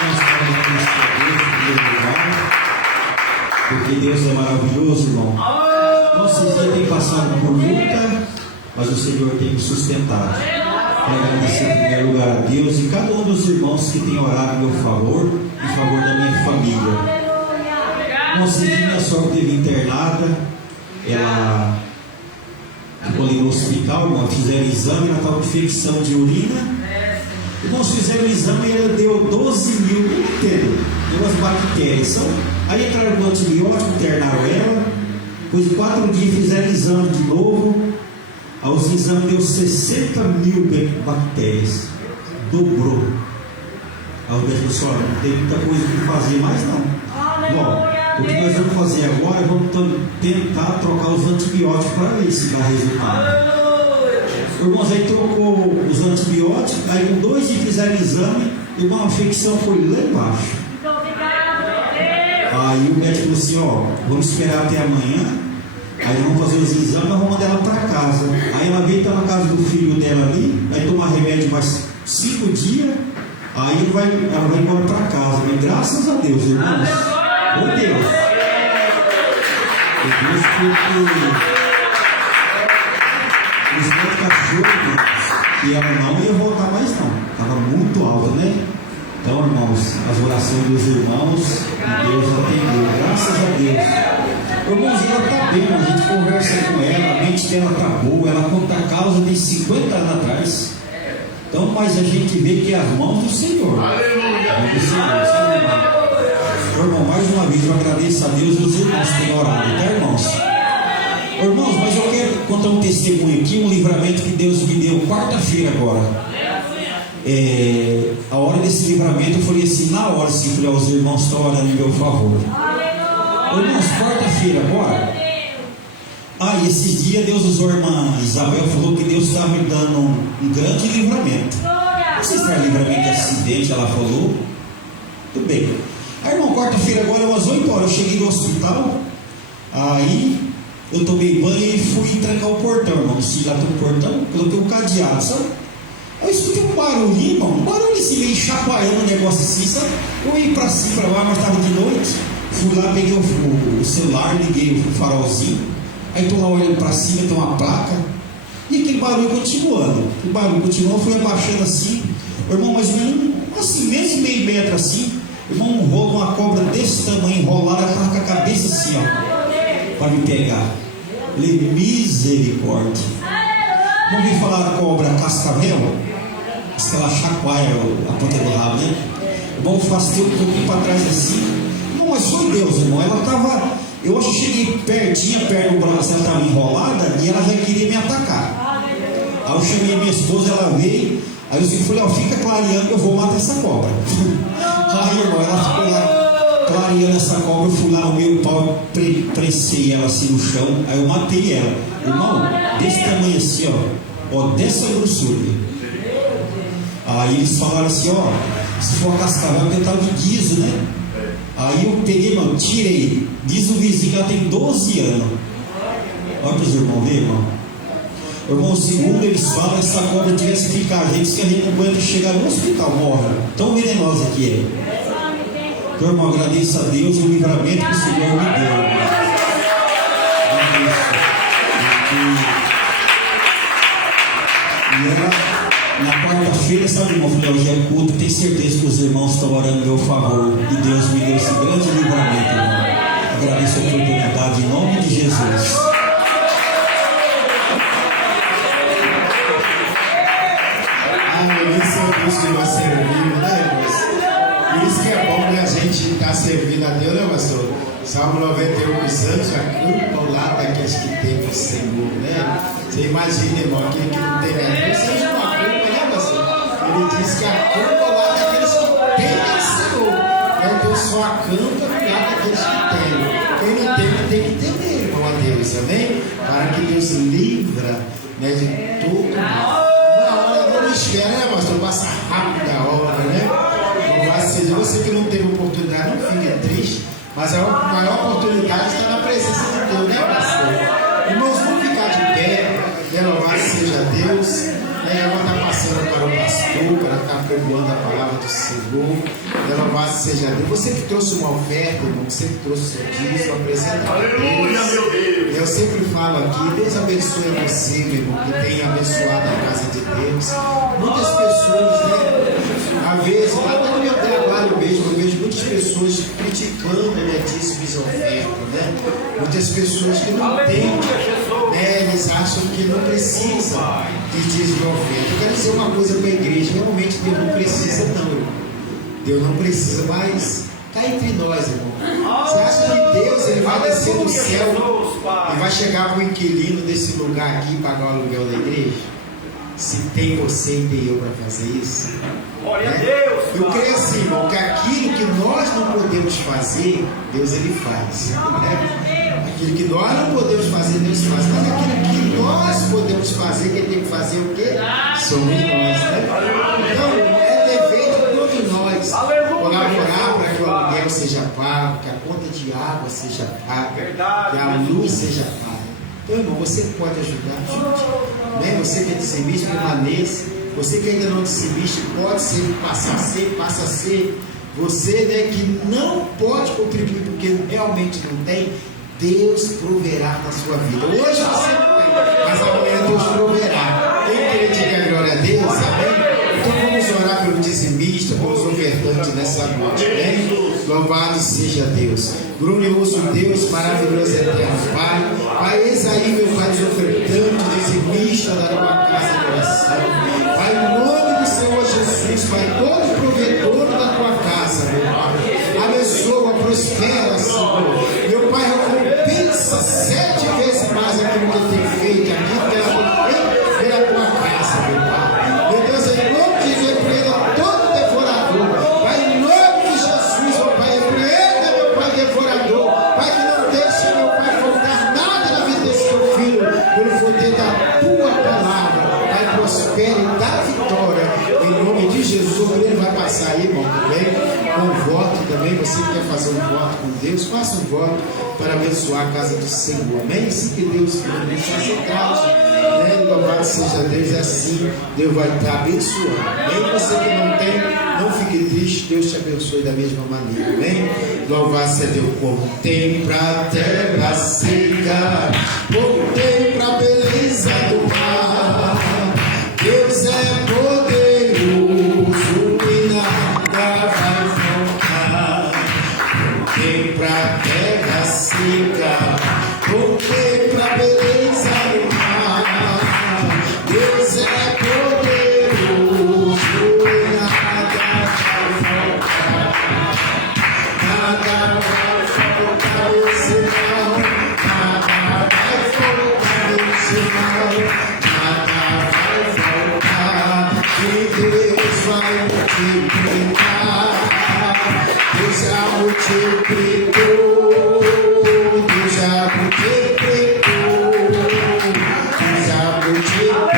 Nós estamos aqui em primeiro lugar, porque Deus é maravilhoso, irmão. Nossos dias têm passado por luta, mas o Senhor tem nos sustentado. Quero agradecer em primeiro lugar a Deus e cada um dos irmãos que tem orado em meu favor, em favor da minha família. Uma Cidinha, a sogra teve internada, ela ficou ali no hospital, fizeram exame, ela estava com infecção de urina. E nós fizemos o exame e ela deu 12 mil, deu umas bactérias. Aí entraram no antibiótico, internaram ela. Depois de 4 dias fizeram exame de novo. Aí os exames deu 60 mil bactérias. Dobrou. Aí o médico falou: não tem muita coisa para fazer mais não. Bom, o que nós vamos fazer agora? Vamos tentar trocar os antibióticos para ver se dá resultado. Irmãos, aí trocou os antibióticos, aí com 2 dias fizeram exame, e uma infecção foi lá embaixo. Aí o médico falou assim: ó, vamos esperar até amanhã, aí vamos fazer os exames, nós vamos mandar ela para casa. Aí ela veio estar na casa do filho dela ali, vai tomar remédio mais 5 dias, aí ela vai embora para casa. Mas graças a Deus, irmãos, oh Deus, os meus cachorros, e ela não ia voltar mais não, estava muito alta, né? Então, irmãos, as orações dos irmãos, Deus atendeu, graças a Deus. Irmãos, ela está bem, a gente conversa com ela, a mente dela está boa, ela conta a causa de 50 anos atrás. Então, mas a gente vê que é as mãos do Senhor. Aleluia! Do Senhor, irmão, mais uma vez eu agradeço a Deus e os irmãos que têm orado, tá, irmãos? Irmãos, mas eu quero contar um testemunho aqui, um livramento que Deus me deu quarta-feira agora. A hora desse livramento eu falei assim, na hora assim, falei: os irmãos estão orando em meu favor. Irmãos, quarta-feira agora. E esses dias Deus usou a irmã Isabel, falou que Deus estava me dando um grande livramento. Não sei se era livramento de acidente, ela falou. Tudo bem. Aí, irmão, quarta-feira agora, umas 8 horas, eu cheguei no hospital. Aí eu tomei banho e fui trancar o portão, irmão. Se lá tem um portão, coloquei um cadeado, sabe? Aí eu escutei um barulhinho, irmão. Um barulho assim, meio chacoalhando, um negócio assim, sabe? Eu ia pra cima, pra lá, mas estava de noite. Fui lá, peguei o celular, liguei o farolzinho. Aí estou lá olhando pra cima, tem uma placa. E aquele barulho continuando. O barulho continuou, fui abaixando assim. Irmão, mais ou menos assim, menos de meio metro assim. Irmão, um rolo, uma cobra desse tamanho enrolada, ela estava com a cabeça assim, ó, para me pegar. Falei: misericórdia. Não ouvi falar da cobra cascavel? Diz que ela chacoalha a ponta do rabo, né? Irmão, afastei um pouquinho para trás assim. Não, mas foi Deus, irmão. Ela estava, eu acho que cheguei pertinho, perto do braço, ela estava enrolada e ela já queria me atacar. Aí eu chamei minha esposa, ela veio. Aí eu falei: ó, fica clareando que eu vou matar essa cobra. Aí, irmão, ela ficou lá clareando essa cobra. Eu fui lá no meu pau, prensei ela assim no chão. Aí eu matei ela. Irmão, desse tamanho assim, ó, dessa grossura. Aí eles falaram assim: ó, se for cascavel, porque tal de guiso, né? Aí eu peguei, mano, tirei. Diz o vizinho que ela tem 12 anos. Olha para os irmãos ver, irmão. Irmão, segundo eles falam, essa cobra tivesse ficado, gente, que a gente não aguenta chegar no hospital, morre. Tão venenosa que é. Então, irmão, agradeço a Deus o livramento que o Senhor me deu. E ela, na quarta-feira, sabe, irmão, falei: hoje é culto, tenho certeza que os irmãos estão orando em meu favor. E Deus me deu esse grande livramento, irmão. Agradeço a oportunidade em nome de Jesus. Esse é o Deus que nós servimos, né, irmãos? Por isso que é bom, né, a gente estar servindo a Deus, né, pastor? Salmo 91, os anjos acampam ao lado daqueles que temem o Senhor, né? Você imagina, irmão, aquele que não tem nada. Os anjos não acampam, né, pastor? Ele diz que acampa ao lado daqueles que temem o Senhor. Né? Deus só acampa ao lado daqueles que temem. Quem não teme tem que temer, irmão, a Deus, amém? Para que Deus livra, né, de todo mal. Espera, né, pastor? Passa rápido a hora, né? Louvado seja você que não teve oportunidade, não fique triste, mas a maior oportunidade está na presença de Deus, né, pastor? Irmãos, vamos ficar de pé, né? Louvado seja Deus, né? Ela está passando para o pastor, para estar povoando a palavra do Senhor, né? Louvado seja Deus. Você que trouxe uma oferta, irmão, você que trouxe o seu dízimo, apresenta a Deus. Aleluia, meu Deus. Eu sempre falo aqui: Deus abençoe você, meu irmão, que tenha abençoado a casa de Deus. Muitas pessoas, né? Às vezes, até no meu trabalho mesmo, eu vejo muitas pessoas criticando, né, dízimos e oferta, né? Muitas pessoas que não têm, né? Eles acham que não precisam de dízimo e oferta. Eu quero dizer uma coisa para a igreja: realmente Deus não precisa, não, irmão. Deus não precisa, mas cá entre nós, irmão. Você acha que Deus ele vai descer do céu e vai chegar para o inquilino desse lugar aqui e pagar o aluguel da igreja? Se tem você e tem eu para fazer isso. Eu creio assim, irmão, que aquilo que nós não podemos fazer, Deus ele faz, né? Aquilo que nós não podemos fazer, Deus faz. Mas aquilo que nós podemos fazer, quem tem que fazer o quê? Somos nós, né? Então, é dever de todos nós colaborar para que o aluguel seja pago, que a conta de água seja paga, que a luz seja paga. Então, irmão, você pode ajudar, gente, né? Você que é dizimista, permaneça. Você que ainda não é dizimista, pode ser, passa a ser. Você, né, que não pode contribuir porque realmente não tem, Deus proverá na sua vida. Hoje você não tem, mas amanhã Deus proverá. Quem quer dizer glória a Deus, amém? Então vamos orar pelo dizimista, pelos ofertantes nessa noite, amém? Louvado seja Deus. Glorioso Deus, maravilhoso eterno Pai. Pai, eis aí, meu Pai, os ofertantes, dizimista da tua casa de oração. Pai, em nome do Senhor Jesus, Pai, todo provedor da tua casa, meu Pai, abençoa, prospera, Senhor. Meu Pai, recompensa 7 vezes mais aquilo que eu tenho feito aqui pela tua casa, meu Pai. Meu Deus, em nome de Jesus, repreenda todo devorador. Pai, em nome de Jesus, meu Pai, repreenda, meu Pai, devorador. Pai, que não deixe, meu Pai, faltar nada na vida desse teu filho, pelo poder da tua palavra. Pai, prospere e dá vitória. Em nome de Jesus, ele vai passar aí, irmão, também. Com voto também, você que quer fazer um voto com Deus, faça um voto para abençoar a casa do Senhor, amém? Se que Deus faça graça, né? Louvado seja Deus, assim Deus vai estar abençoando, amém? Você que não tem, não fique triste, Deus te abençoe da mesma maneira, amém? Louvado seja Deus. Contempla a terra seca, contempla a beleza do mar, Deus é poderoso e nada vai faltar. Contempla a terra seca, contempla a beleza do mar, Deus é poderoso e nada vai faltar. Nada vai faltar esse mal, nada vai faltar esse mal, nada vai faltar, que Deus vai multiplicar. Deus já multiplicou, Deus já multiplicou, Deus já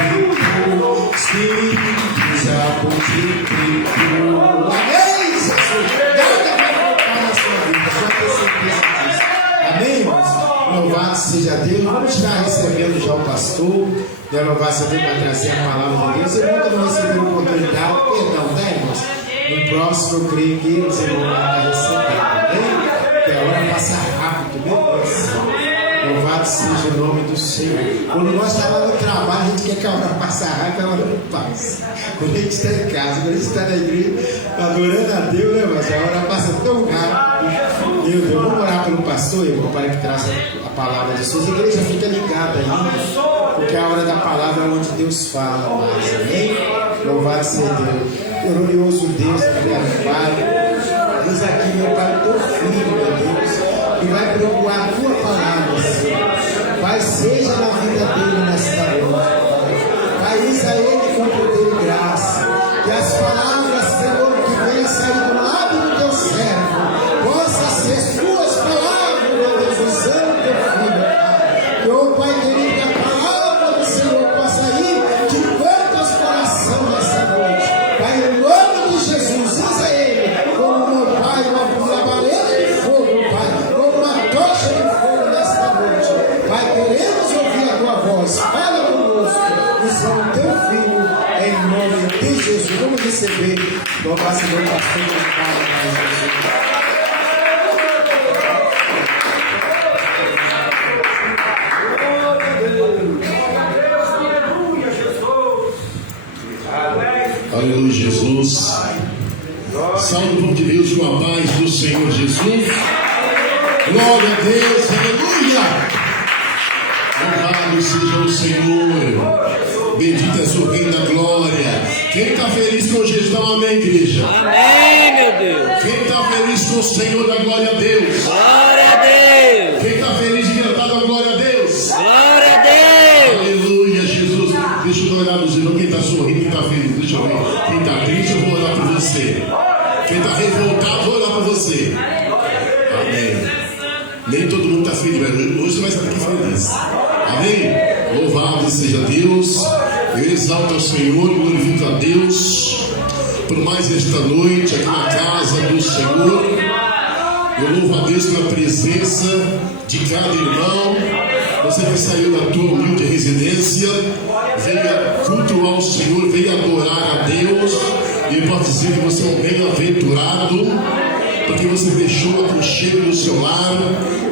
multiplicou, sim, Deus já multiplicou. Amém, Jesus? Nada vai faltar na sua vida, só ter certeza disso. Amém, irmãos? Louvado seja Deus. Vamos estar recebendo já o pastor, né? Louvado seja Deus para trazer a palavra de Deus. Eu nunca não recebi oportunidade, perdão, tá, irmãos? No próximo, eu creio que os irmãos vão estar recebendo, amém? Porque a hora passa rápido, meu Deus. Louvado seja o nome do Senhor. Quando nós estamos no trabalho, a gente quer que a hora passe rápido, a hora não passa. Quando a gente está em casa, quando a gente está na igreja, adorando a Deus, né, mas a hora passa tão rápido. Meu Deus, vamos orar pelo pastor, irmão, para que traga a palavra de Deus. A igreja fica ligada ainda, porque a hora da palavra é onde Deus fala mais, amém? Louvado seja Deus. Glorioso Deus, meu Pai, diz aqui, meu Pai, teu filho, meu Deus, que vai procurar a tua palavra, Senhor. Pai, seja na vida dele nesta noite. Pai, usa ele com poder e graça. Que as palavras, Senhor, que venham sair do lábio do teu servo, possam ser suas palavras, meu Deus, usando teu filho, Pai. Que, oh Pai querido, a palavra do Senhor possa ir de quanto aos corações nessa noite. Pai, em nome de Jesus, usa ele como, meu Pai, uma labareda de fogo, Pai, como uma tocha de fogo nesta noite. Pai, queremos ouvir a tua voz. Fala conosco, usando o teu filho, em nome de Jesus. Vamos receber, louvado seja o pastor do Pai, Jesus. Aleluia, Jesus. Aleluia. Aleluia, Jesus. Salve o povo de Deus com a paz do Senhor Jesus. Glória a Deus, aleluia. Louvado seja o Senhor. Bendito é o Rei da Glória. Quem está feliz com Jesus, amém, igreja? Amém, meu Deus. Quem está feliz com o Senhor, da glória a Deus. Glória a Deus. Quem está feliz de cantar, da glória a Deus. Glória a Deus. Aleluia, Jesus. Deixa eu olhar nos irmãos. Quem está sorrindo, quem está feliz. Deixa eu ver. Quem está triste, eu vou orar por você. Quem está revoltado, vou orar por você. Amém. Nem todo mundo está feliz, mas hoje você vai estar aqui feliz. Amém. Louvado seja Deus. Eu exalto ao Senhor, glorifico a Deus por mais esta noite aqui na casa do Senhor. Eu louvo a Deus pela presença de cada irmão. Você que saiu da tua humilde residência, venha cultuar o Senhor, venha adorar a Deus. E eu posso dizer que você é um bem-aventurado, porque você deixou o aconchego do seu lar,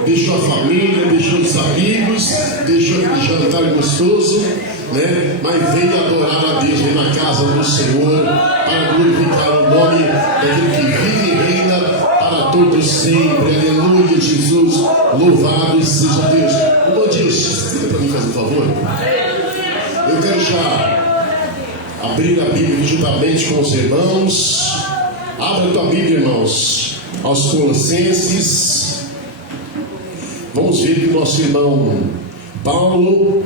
deixou a família, deixou os amigos, deixou aquele jantar gostoso, né? Mas venha adorar a Deus, venha na casa do Senhor, para glorificar o nome daquele que vive e reina para todos sempre. Aleluia, Jesus, louvado seja Deus. Ô Deus, escreva para mim, faz um favor. Eu quero já abrir a Bíblia juntamente com os irmãos. Abra a tua Bíblia, irmãos, aos Colossenses. Vamos ver que o nosso irmão Paulo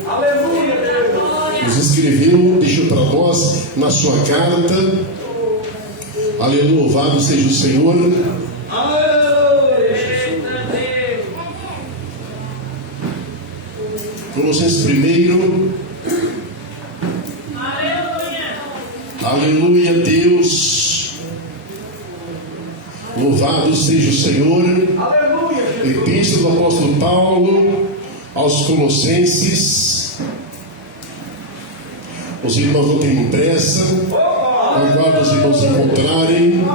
nos escreveu, deixou para nós na sua carta. Aleluia, louvado seja o Senhor. Colossenses 1. Aleluia, Deus. Louvado seja o Senhor. Epístola do apóstolo Paulo aos Colossenses. Os irmãos não têm pressa. Aguardo os irmãos encontrarem.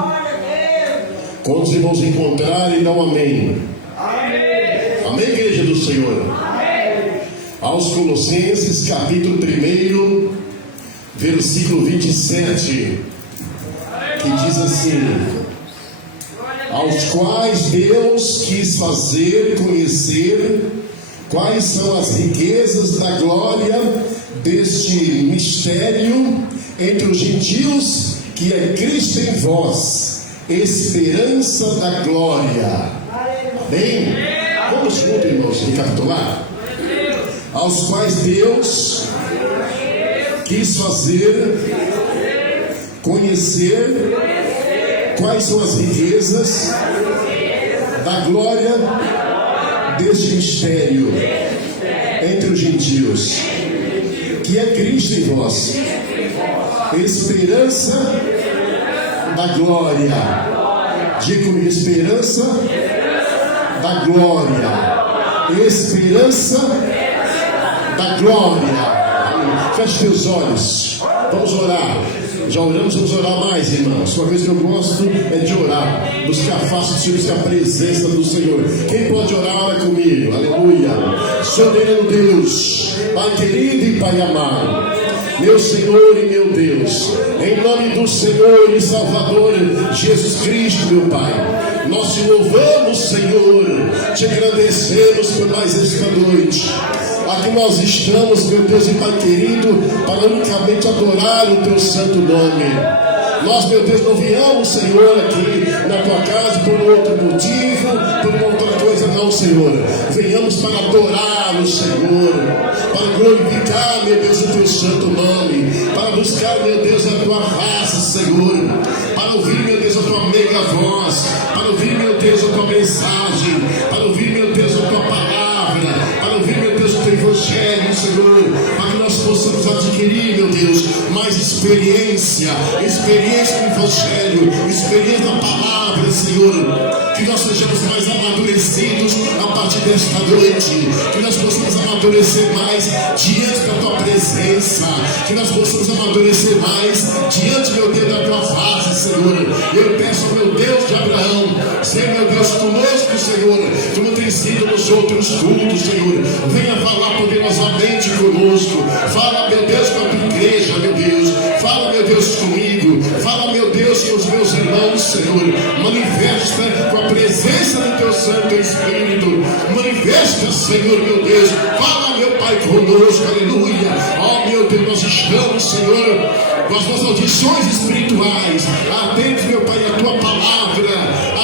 Quando os irmãos encontrarem, dá um amém. Amém, igreja do Senhor. Aos Colossenses, capítulo 1, versículo 27, que diz assim: aos quais Deus quis fazer conhecer quais são as riquezas da glória deste mistério entre os gentios, que é Cristo em vós, esperança da glória. Amém? Vamos juntos, irmãos, recapitular. Aos quais Deus quis fazer conhecer quais são as riquezas da glória deste mistério entre os gentios, que é Cristo em vós, esperança da glória. Diga comigo: esperança da glória. Esperança da glória. Feche teus olhos. Vamos orar. Já oramos, vamos orar mais, irmãos. Uma coisa que eu gosto é de orar, buscar face, buscar a presença do Senhor. Quem pode orar, ora comigo. Aleluia. Soberano Deus, Pai querido e Pai amado, meu Senhor e meu Deus, em nome do Senhor e Salvador Jesus Cristo, meu Pai, nós te louvamos, Senhor, te agradecemos por mais esta noite. Aqui nós estamos, meu Deus e Pai querido, para unicamente adorar o teu santo nome. Nós, meu Deus, não viemos, Senhor, aqui na tua casa por outro motivo, por outra coisa, não, Senhor. Venhamos para adorar o Senhor, para glorificar, meu Deus, o teu santo nome, para buscar, meu Deus, a tua raça, Senhor, para ouvir, meu Deus, a tua meiga voz, para ouvir, meu Deus, a tua mensagem, para ouvir, meu Deus, a tua palavra, para ouvir, meu Deus, o teu evangelho, Senhor, para que nós possamos adquirir, meu Deus, mais experiência no evangelho, experiência da palavra, Senhor. Que nós sejamos mais amadurecidos a partir desta noite, que nós possamos amadurecer mais diante da tua presença, que nós possamos amadurecer mais diante, meu Deus, da tua face, Senhor. Eu peço, meu Deus de Abraão, seja, meu Deus, conosco, Senhor, como tem sido nos outros cultos, Senhor. Venha falar poderosamente conosco. Fala, meu Deus, com a tua igreja, meu Deus. Deus. Fala, meu Deus, comigo. Fala, meu Deus, com os meus irmãos, Senhor. Manifesta com a presença do teu Santo Espírito. Manifesta, Senhor, meu Deus. Fala, meu Pai, conosco. Aleluia. Ó, meu Deus, nós estamos, Senhor, com as nossas audições espirituais. Atente, meu Pai, a tua palavra.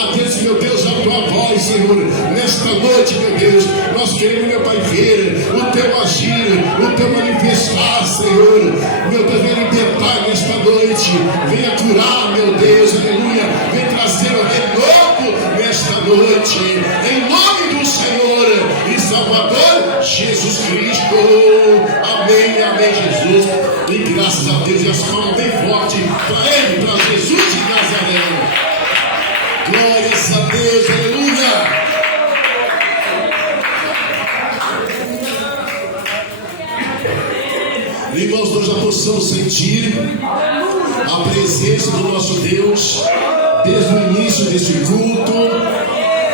Atente, meu Deus, a tua voz, Senhor. Nesta noite, meu Deus, nós queremos, meu Pai, ver o teu agir, o teu manifestar, Senhor. Meu Deus, venha libertar nesta noite. Venha curar, meu Deus, aleluia. Venha trazer o renovo nesta noite. Em nome do Senhor e Salvador Jesus Cristo. Amém, amém, Jesus. E graças a Deus, e as palmas bem forte para Ele, para Jesus de Nazaré. Glórias a Deus, aleluia. Irmãos, nós já possamos sentir a presença do nosso Deus desde o início deste culto,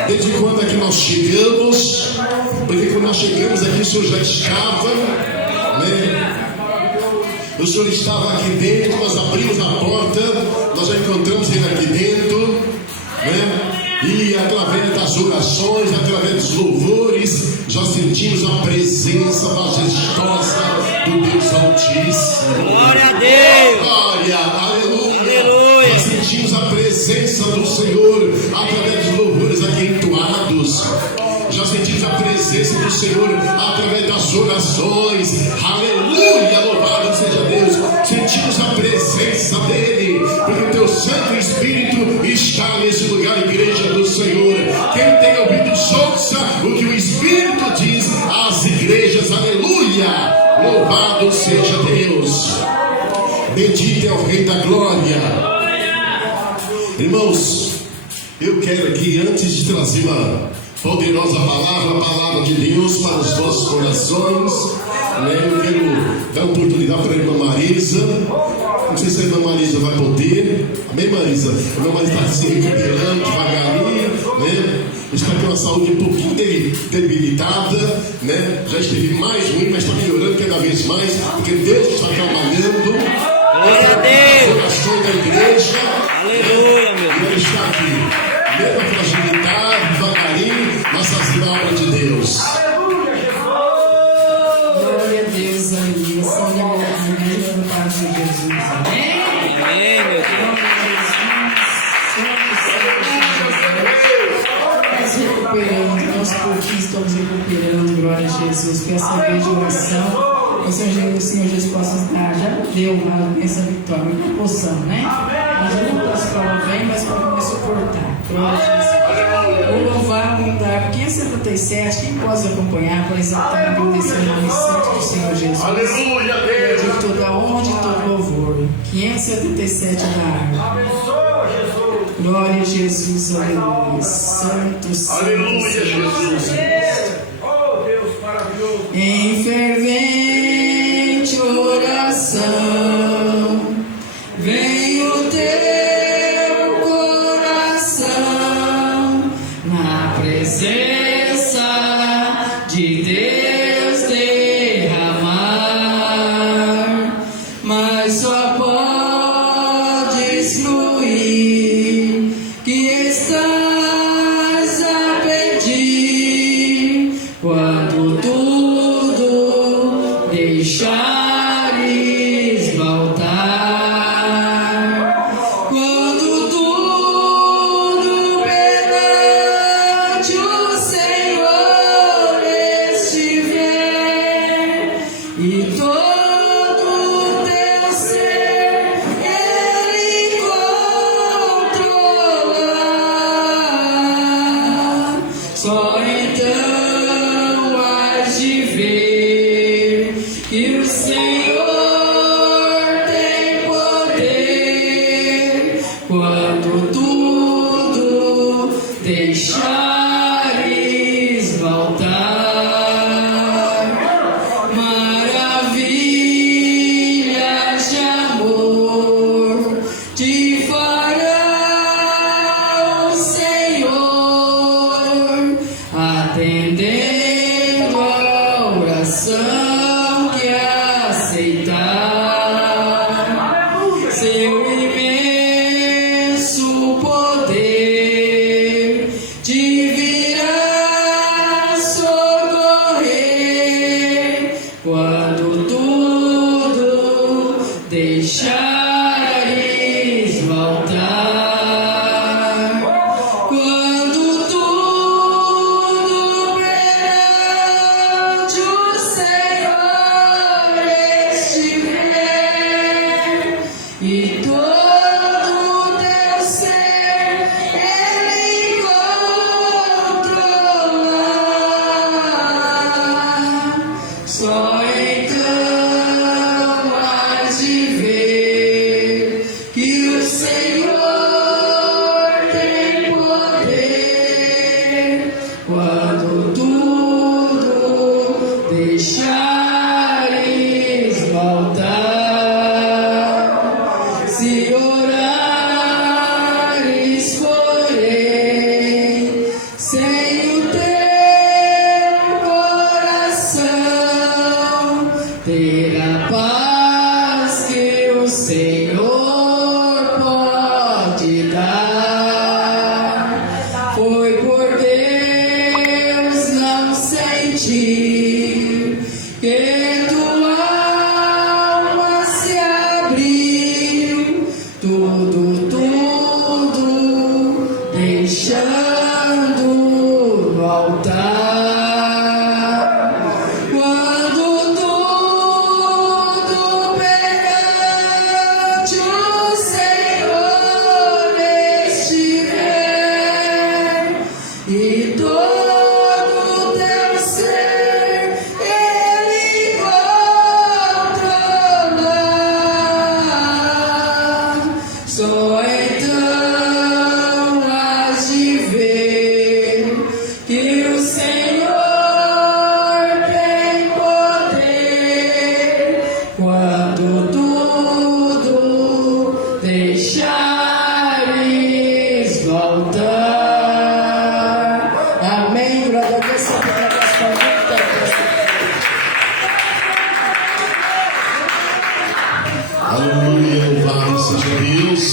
desde quando aqui nós chegamos, porque quando nós chegamos aqui o Senhor já estava, né? O Senhor estava aqui dentro, nós abrimos a porta, nós já encontramos Ele aqui dentro, né? E através das orações, através dos louvores, já sentimos a presença majestosa do Deus Altíssimo. Glória a Deus. Glória, aleluia. Aleluia. Já sentimos a presença do Senhor através dos louvores aqui entoados. Já sentimos a presença do Senhor através das orações. Aleluia, louvado seja Deus. Sentimos a presença dEle, porque o teu Santo Espírito está nesse lugar, igreja do Senhor. Quem tem ouvido, ouça o que o Espírito diz às igrejas. Aleluia, louvado seja Deus. Bendito é o Rei da Glória. Irmãos, eu quero aqui, antes de trazer uma poderosa palavra, a palavra de Deus para os vossos corações, né? Eu quero dar oportunidade para a irmã Marisa. Não sei se a irmã Marisa vai poder. Amém, Marisa? A irmã Marisa está se recuperando devagarinho, né? Está com a saúde um pouquinho debilitada, né? Já esteve mais ruim, mas está melhorando cada vez mais, porque Deus está trabalhando. Glória a Deus. Orações da igreja. Aleluia, meu E ele está aqui, mesmo a fragilidade, devagarinho, mas fazendo a obra de Deus. Glória a Deus, aleluia. Glória a Deus, no paz de Jesus. Amém? Amém, meu Deus. Nós recuperando, nós pouquinhos estamos recuperando, glória a Jesus. Que essa vez de oração, o Senhor Jesus possa dar, já deu essa vitória, uma poção, né? Mas eu não posso falar bem, mas para suportar. Glória a Jesus. Vou louvar o andar 577, quem pode acompanhar para exaltar e agradecer o nome santo do Senhor Jesus. Aleluia, Deus. De toda honra, de todo louvor. 577 da árvore. Glória a Jesus, aleluia. Santo, santo, Aleluia, Jesus. Oh, Deus maravilhoso. Em fervente oração, vem o teu coração na presença de Deus derramar, mas só podes fluir que estás a pedir quando tudo deixares voltar, quando tudo perante o Senhor estiver e todo teu ser Ele controlar, só então has de ver que o Senhor tem poder quando tudo deixares voltar. Maravilhas de amor te fará o Senhor, atendendo a oração que aceitar. deixando voltar. Quando tudo perante o Senhor estiver e todo teu ser Ele controlar, só então hás de ver que o Senhor tem poder quando tudo deixares voltar. Amém. Glória a Deus. Sempre que nós convidamos. Aleluia, louvado seja Deus.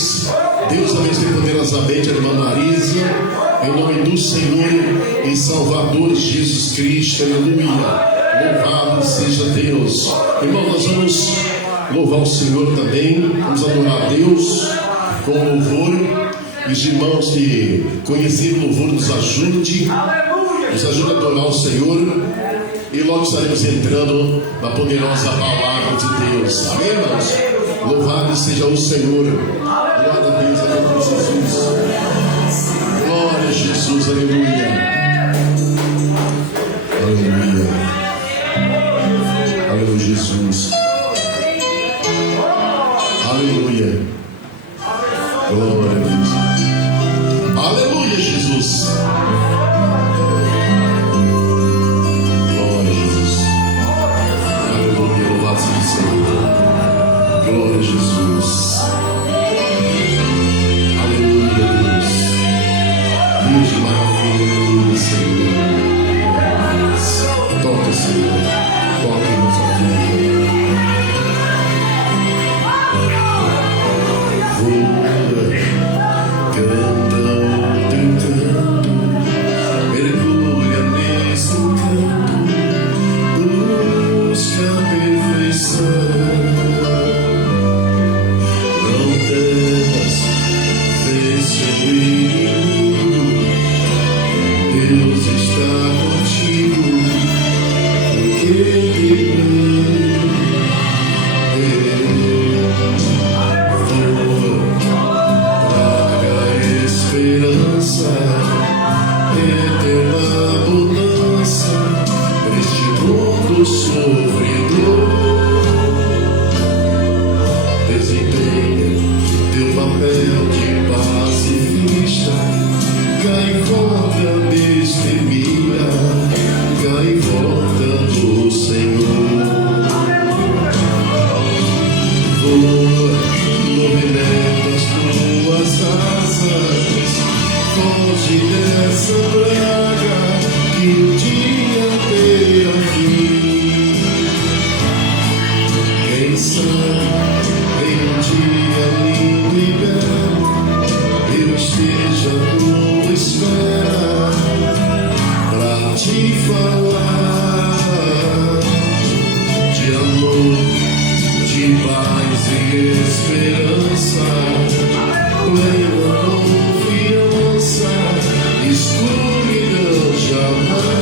Deus abençoe poderosamente a irmã Marisa, em nome do Senhor e Salvador Jesus Cristo. Aleluia, louvado seja Deus. Irmão, nós vamos louvar o Senhor também, vamos adorar a Deus com louvor. Os irmãos que conheceram o louvor nos ajude a adorar o Senhor. E logo estaremos entrando na poderosa palavra de Deus. Amém, irmãos? Louvado seja o Senhor. Glória a Deus, aleluia, Jesus. Glória a Jesus, aleluia. Aleluia. Aleluia, Jesus. Aleluia. Glória a Deus. Aleluia, Jesus. Glória a Jesus. Aleluia, Deus. Deus maravilhoso, Senhor. Toca, Senhor. Toca em nossa vida. Voa, canta teu canto. Mergulha nesse canto. Busca a perfeição. Deus está contigo, porque traga esperança, eterna abundância para este mundo sofredor. Desempenha teu papel de pacifista. Gaivota destemida, gaivota do Senhor. Voa, movimenta as tuas asas, foge dessa praga que um dia terá fim. Quem sabe em um dia lindo e belo eu esteja tua espera pra te falar de amor, de paz e esperança, plena confiança, escuridão jamais.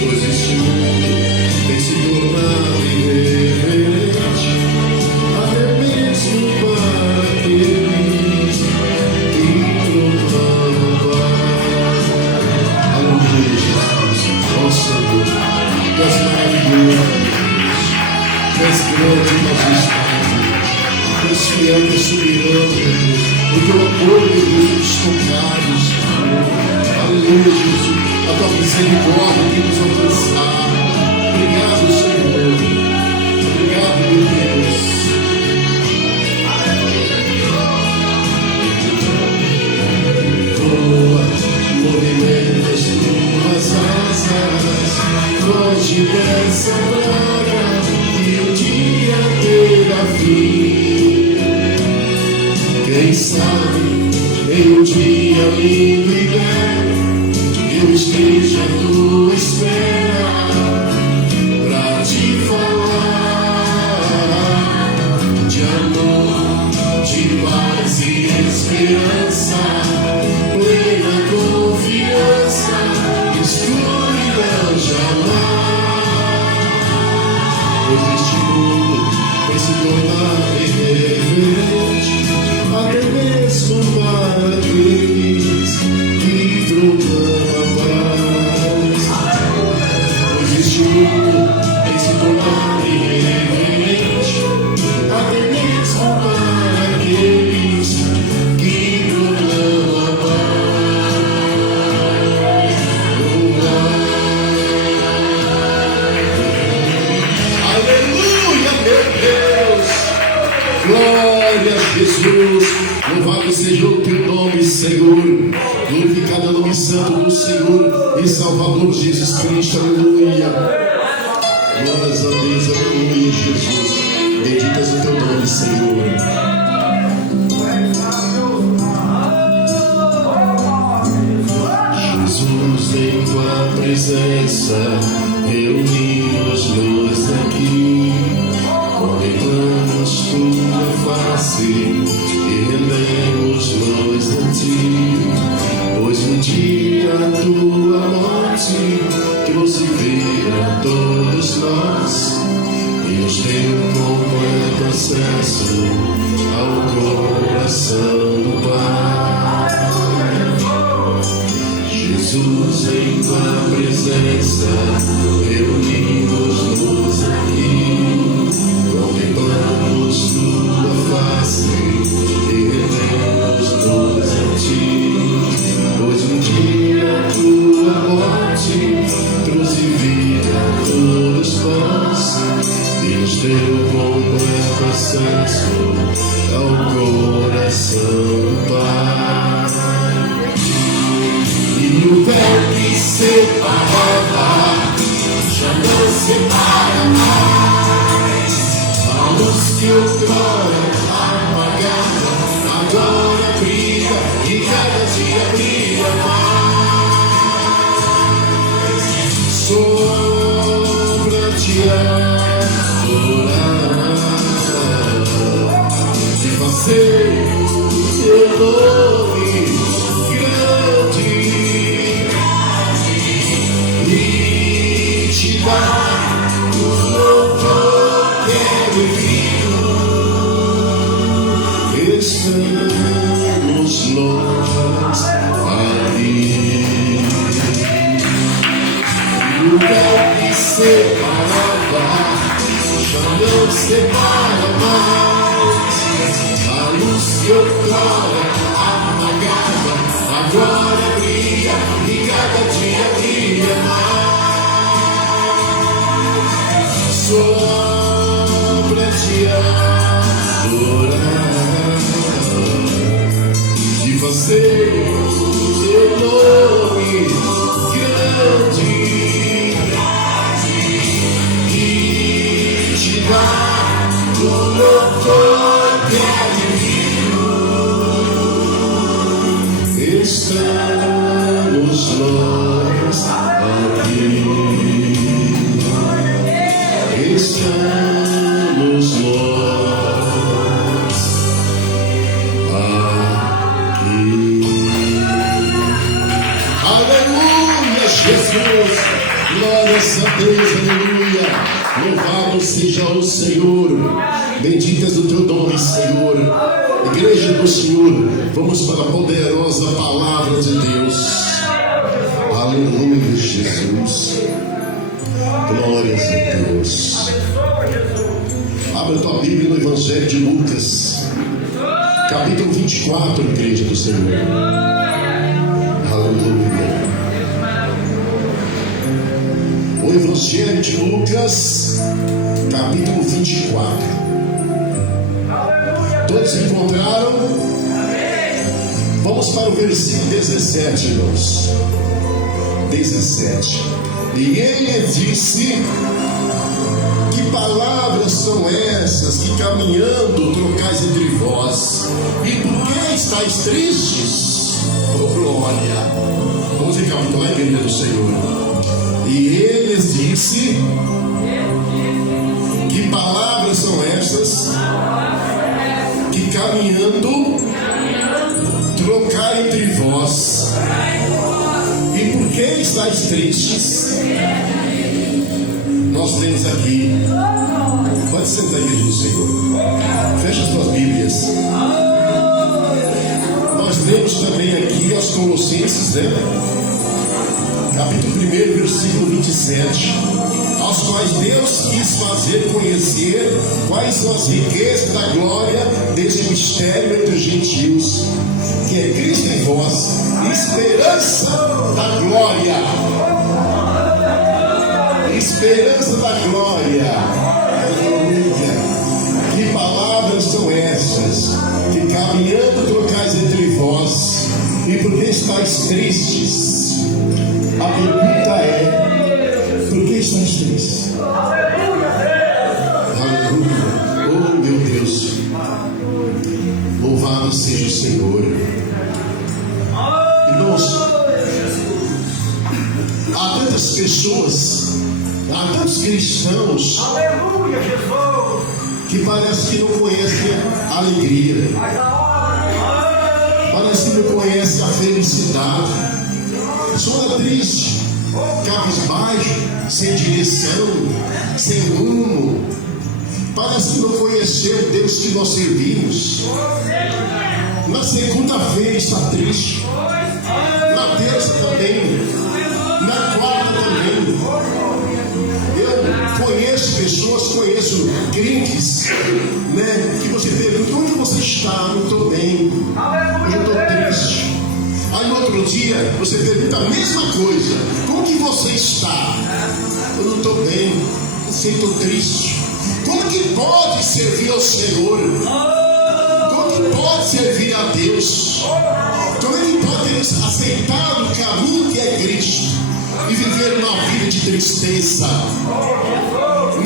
Pois este mundo tem se tornado irreverente, até mesmo para aqueles que proclamam paz. Aleluia, Jesus, nossa Deus, tu és maravilhoso, tu és grande majestade, tu és fiel e soberano, Deus, o teu amor, meu Deus, nos tocados, Senhor. Aleluia, Jesus, a tua misericórdia tem nos alcançado. Obrigado, Senhor. Obrigado, meu Deus. Voa, movimenta as tuas asas, foge dessa praga e um dia terá fim. Quem sabe em um dia lindo e belo eu esteja à tua espera pra te falar de amor, de paz e esperança, Jesus. Louvado seja o teu nome, Senhor. Glorificado é o nome santo do Senhor e Salvador Jesus Cristo. Aleluia. Glórias a Deus, aleluia, Jesus. Bendito és o teu nome, Senhor. Jesus, em tua presença, reunimos-nos aqui, contemplamos tua face e rendemos-nos a ti, pois um dia a tua morte trouxe vida a todos nós e nos deu completo acesso ao coração do Pai. Jesus, em tua presença, reunimos-nos aqui, contemplamos tua face e rendemos-nos a ti, pois um dia a tua morte trouxe vida a todos nós e nos deu completo acesso ao coração do Pai. E o véu que separava já não separa mais. A luz que outrora apagava agora brilha e cada dia brilha mais. Sobre-te adorar e fazer teu nome grande e te dar o louvor que é devido. Estamos nós aqui. E o véu que separava já não separa mais. A luz que outrora apagava agora brilha e cada dia brilha mais. Sobre-te adorar e fazer teu nome grande e te dar o louvor que é devido. Estamos nós aqui. Estamos nós aqui. Aleluia, Jesus. Glórias a Deus, aleluia. Louvado seja o Senhor. Bendito és o teu nome, Senhor. Igreja do Senhor, vamos para a poderosa palavra de Deus. Aleluia, Jesus. Glórias a Deus. Abra tua Bíblia no Evangelho de Lucas, capítulo 24, igreja do Senhor. Aleluia. O Evangelho de Lucas, capítulo 24. Todos encontraram? Vamos para o versículo 17, irmãos. 17. E ele disse: que palavras são essas que caminhando trocais entre vós? E por que estáis tristes? Oh glória! Vamos recapitular a igreja do Senhor. E ele disse: que palavras são essas que caminhando trocar entre vós? E por que estáis tristes? Nós lemos aqui. Pode sentar, igreja do Senhor. Fecha as tuas Bíblias. Nós lemos também aqui aos Colossenses, né? Capítulo 1, versículo 27. Aos quais Deus quis fazer conhecer quais são as riquezas da glória deste mistério entre os gentios, que é Cristo em vós, esperança da glória. Esperança da glória. Aleluia. Que palavras são essas que caminhando trocais entre vós, e por que estáis tristes? A pergunta é: por que estáis tristes? Aleluia! Oh meu Deus! Louvado seja o Senhor. Irmãos, há tantas pessoas, há tantos cristãos que parece que não conhecem a alegria, parece que não conhecem a felicidade, só anda triste, cabisbaixo, sem direção, sem rumo. Parece que não conheceu o Deus que nós servimos. Na segunda-feira está triste, na terça também, na quarta também. Eu conheço crentes, né, que você pergunta: onde você está? Eu estou bem, eu estou triste. Aí no outro dia você pergunta a mesma coisa: como que você está? Eu não estou bem, eu estou triste. Como que pode servir ao Senhor? Como que pode servir a Deus? Como é que pode aceitar o caminho que é Cristo e viver uma vida de tristeza?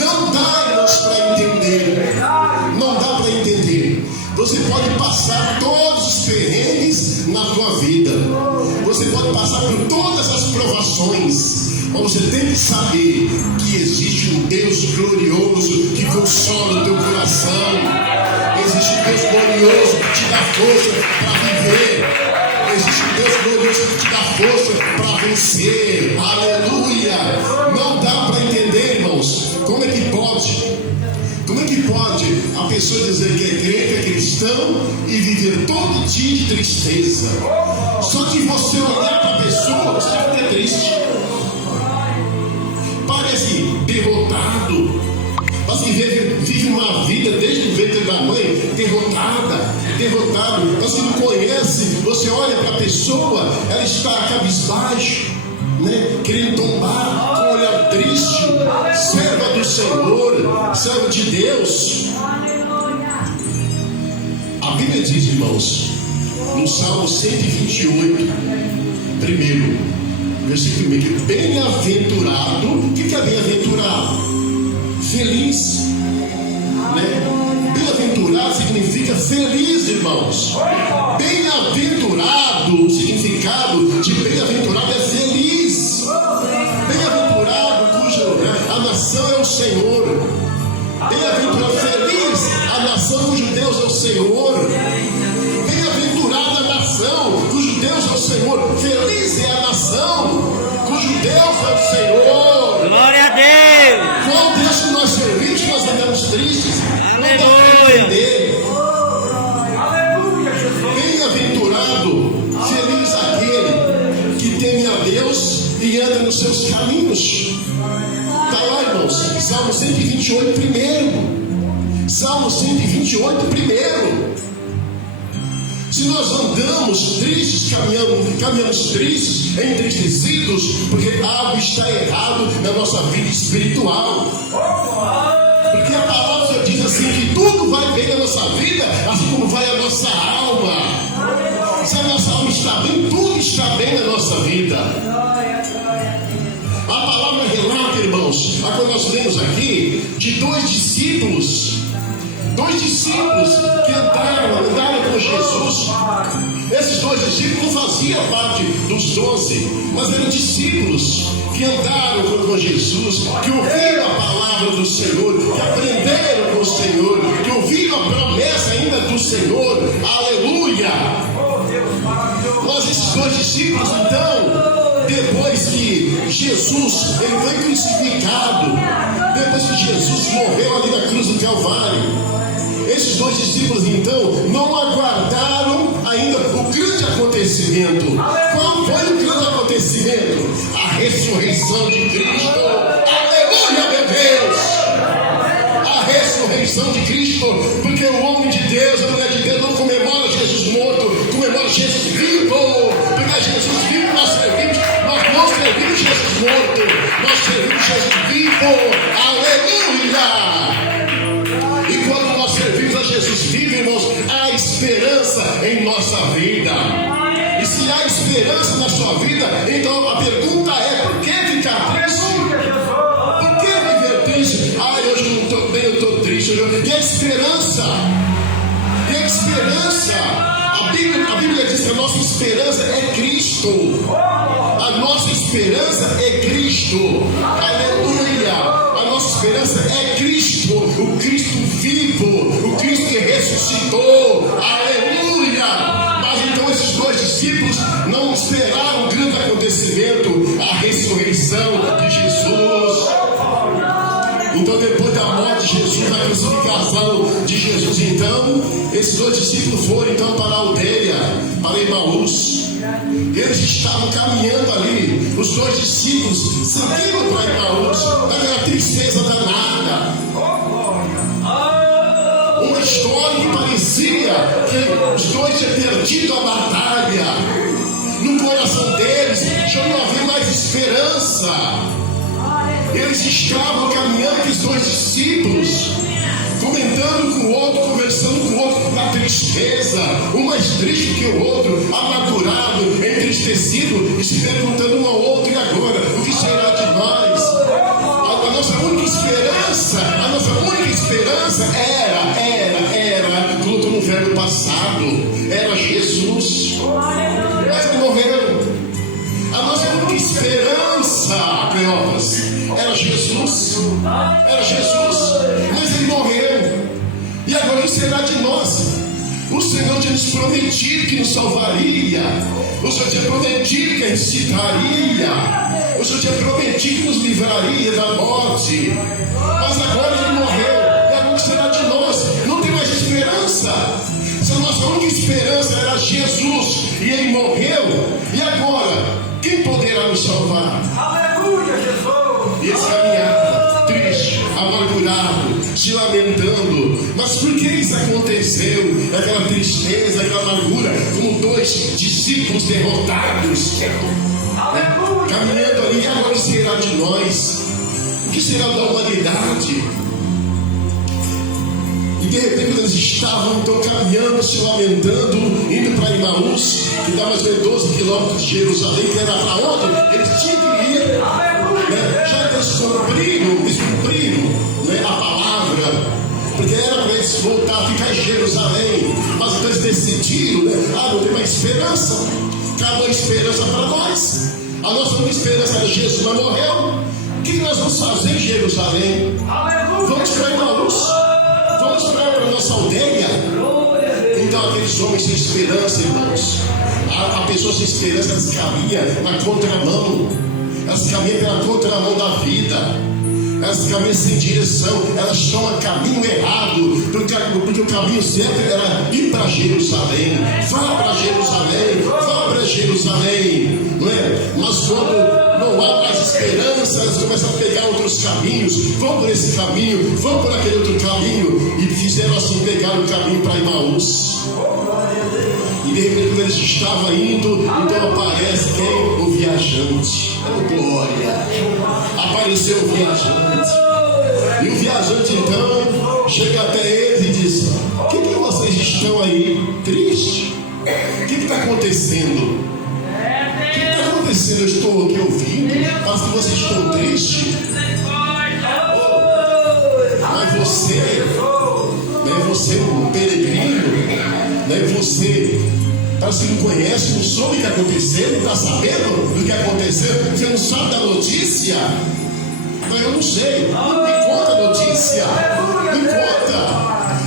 Não dá, irmãos, para entender. Não dá para entender. Você pode passar todos os perrengues na tua vida. Você pode passar por todas as provações. Mas você tem que saber que existe um Deus glorioso que consola o teu coração. Existe um Deus glorioso que te dá força para viver. Existe um Deus glorioso que te dá força para vencer. Aleluia! Não dá para entender, irmãos. Como é que pode? Como é que pode a pessoa dizer que é crente, é cristão e viver todo dia de tristeza? Só que você olhar para a pessoa, você fica triste. Parece derrotado. Parece que vive uma vida desde o ventre da mãe derrotado. Você não conhece. Você olha para a pessoa, ela está cabisbaixo, né? Querendo tombar, com o olhar triste. Serva do Senhor, serva de Deus. A Bíblia diz, irmãos, no Salmo 128, primeiro versículo 1, bem-aventurado. O que é bem-aventurado? Feliz, né? Bem-aventurado significa feliz, irmãos. Bem-aventurado, o significado de bem-aventurado é feliz. Bem-aventurado a nação é o Senhor. Bem-aventurado, feliz a nação cujo Deus é o Senhor. Bem-aventurada a nação cujo Deus é o Senhor. Feliz é a nação cujo Deus é o Senhor. Glória a Deus. Qual Deus que nós servimos, que nós andamos tristes? Aleluia. Bem-aventurado, feliz aquele que teme a Deus e anda nos seus caminhos. Está lá, irmãos, Salmo 128, primeiro. Salmo 128, primeiro. Se nós andamos tristes, caminhamos tristes, entristecidos, porque algo está errado na nossa vida espiritual. Porque a palavra diz assim, que tudo vai bem na nossa vida, assim como vai a nossa alma. Se a nossa alma está bem, tudo está bem na nossa vida. A palavra relata, irmãos, a quando nós lemos aqui, de dois discípulos que andaram com Jesus. Esses dois discípulos não faziam parte dos 12, mas eram discípulos que andaram com Jesus, que ouviram a palavra do Senhor, que aprenderam com o Senhor, que ouviram a promessa ainda do Senhor. Aleluia! Mas esses dois discípulos, então, depois que Jesus ele foi crucificado, depois que Jesus morreu ali na cruz do Calvário, esses dois discípulos então não aguardaram ainda o grande acontecimento. Qual foi o grande acontecimento? A ressurreição de Cristo. Aleluia, meu Deus! A ressurreição de Cristo, porque o homem de Deus, a mulher de Deus não comemora Jesus morto, comemora Jesus vivo. Porque Jesus vivo nós servimos, nós não servimos Jesus morto, nós servimos Jesus vivo. Aleluia! E quando nós servimos a Jesus vivo, irmãos, há esperança em nossa vida. E se há esperança na sua vida, então a pergunta é: por que ficar triste? Por que viver triste? Hoje eu não estou bem, eu estou triste. E a esperança? E a esperança? A Bíblia diz que a nossa esperança é Cristo. A nossa esperança é Cristo. Aleluia. A nossa esperança é Cristo. O Cristo vivo. O Cristo que ressuscitou. Aleluia. Mas então esses dois discípulos não esperaram o grande acontecimento, a ressurreição de Jesus. Então, depois da morte de Jesus, a crucificação de Jesus, então, esses dois discípulos foram então para a aldeia, para Emaús. Eles estavam caminhando ali, os dois discípulos seguindo para Emaús, naquela tristeza danada. Uma história que parecia que os dois tinham perdido a batalha. No coração deles já não havia mais esperança. Eles estavam caminhando com os dois discípulos, comentando com o outro, conversando com o outro na tristeza, um mais triste que o outro, amargurado, entristecido, e se perguntando um ao outro: e agora? O que será de nós? A nossa única esperança era, como no velho passado, era Jesus. Mas ele morreu. A nossa única esperança, Cleófas, era Jesus, mas ele morreu. E agora o que será de nós? O Senhor tinha nos prometido que nos salvaria, o Senhor tinha prometido que ressuscitaria, o Senhor tinha prometido que nos livraria da morte, mas agora ele morreu. E agora o que será de nós? Não tem mais esperança. Se a nossa única esperança era Jesus e ele morreu, e agora? Quem poderá nos salvar? Aleluia, Jesus! E eles caminhavam, triste, amargurado, se lamentando. Mas por que isso aconteceu? Aquela tristeza, aquela amargura, como dois discípulos derrotados, caminhando ali. E agora o que será de nós? O que será da humanidade? E de repente eles estavam então caminhando, se lamentando, indo para Emaús, que dá mais ou menos 12 quilômetros de Jerusalém, que era para onde eles tinham que ir. Já que eles cumpriram a palavra, porque era para eles voltar a ficar em Jerusalém, mas então eles decidiram: não tem mais esperança, acabou a esperança para nós. A nossa única esperança era Jesus, mas morreu. O que nós vamos fazer em Jerusalém? Vamos para Emaús? Vamos para a nossa aldeia? Então aqueles homens sem esperança, irmãos, a pessoa sem esperança, elas caminham na contramão, elas caminham pela contramão da vida, elas caminham sem direção, elas tomam caminho errado, porque o caminho certo era ir para Jerusalém. Vá para Jerusalém, vá para Jerusalém, não é? Mas quando não há mais esperança, elas começam a pegar outros caminhos, vão por esse caminho, vão por aquele outro caminho, e fizeram assim, pegaram o caminho para Emaús. E de repente, quando eles estavam indo, então aparece quem? O viajante. Oh, glória! Apareceu o viajante. E o viajante então chega até eles e diz: o que vocês estão aí tristes? O que está acontecendo? O que está acontecendo? Eu estou aqui ouvindo, mas que vocês estão tristes. Mas você é um peregrino, você parece que não conhece, não soube o que aconteceu, não está sabendo do que aconteceu, você não sabe da notícia. Mas eu não sei, me conta a notícia, me conta.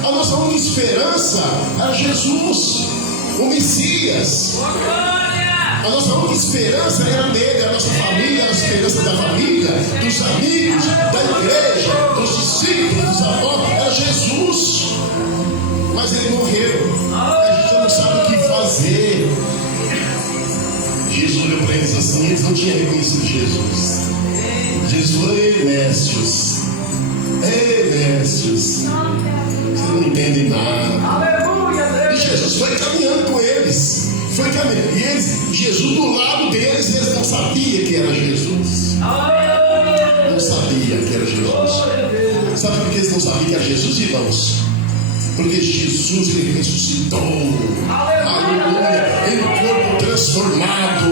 A nossa única esperança é Jesus, o Messias. A nossa única esperança era nele, a nossa família, a esperança da família, dos amigos, da igreja, dos discípulos, dos avós, era Jesus. Mas ele morreu, a gente não sabe o que fazer. Jesus olhou para eles assim, eles não tinham reconhecido Jesus. Jesus falou: ei, mestres, vocês não entendem nada. E Jesus foi caminhando com eles. E eles, Jesus do lado deles, eles não sabiam que era Jesus. Não sabia que era Jesus. Sabe por que eles não sabiam que era Jesus, irmãos? Porque Jesus, ele ressuscitou. Aleluia. Em um corpo transformado,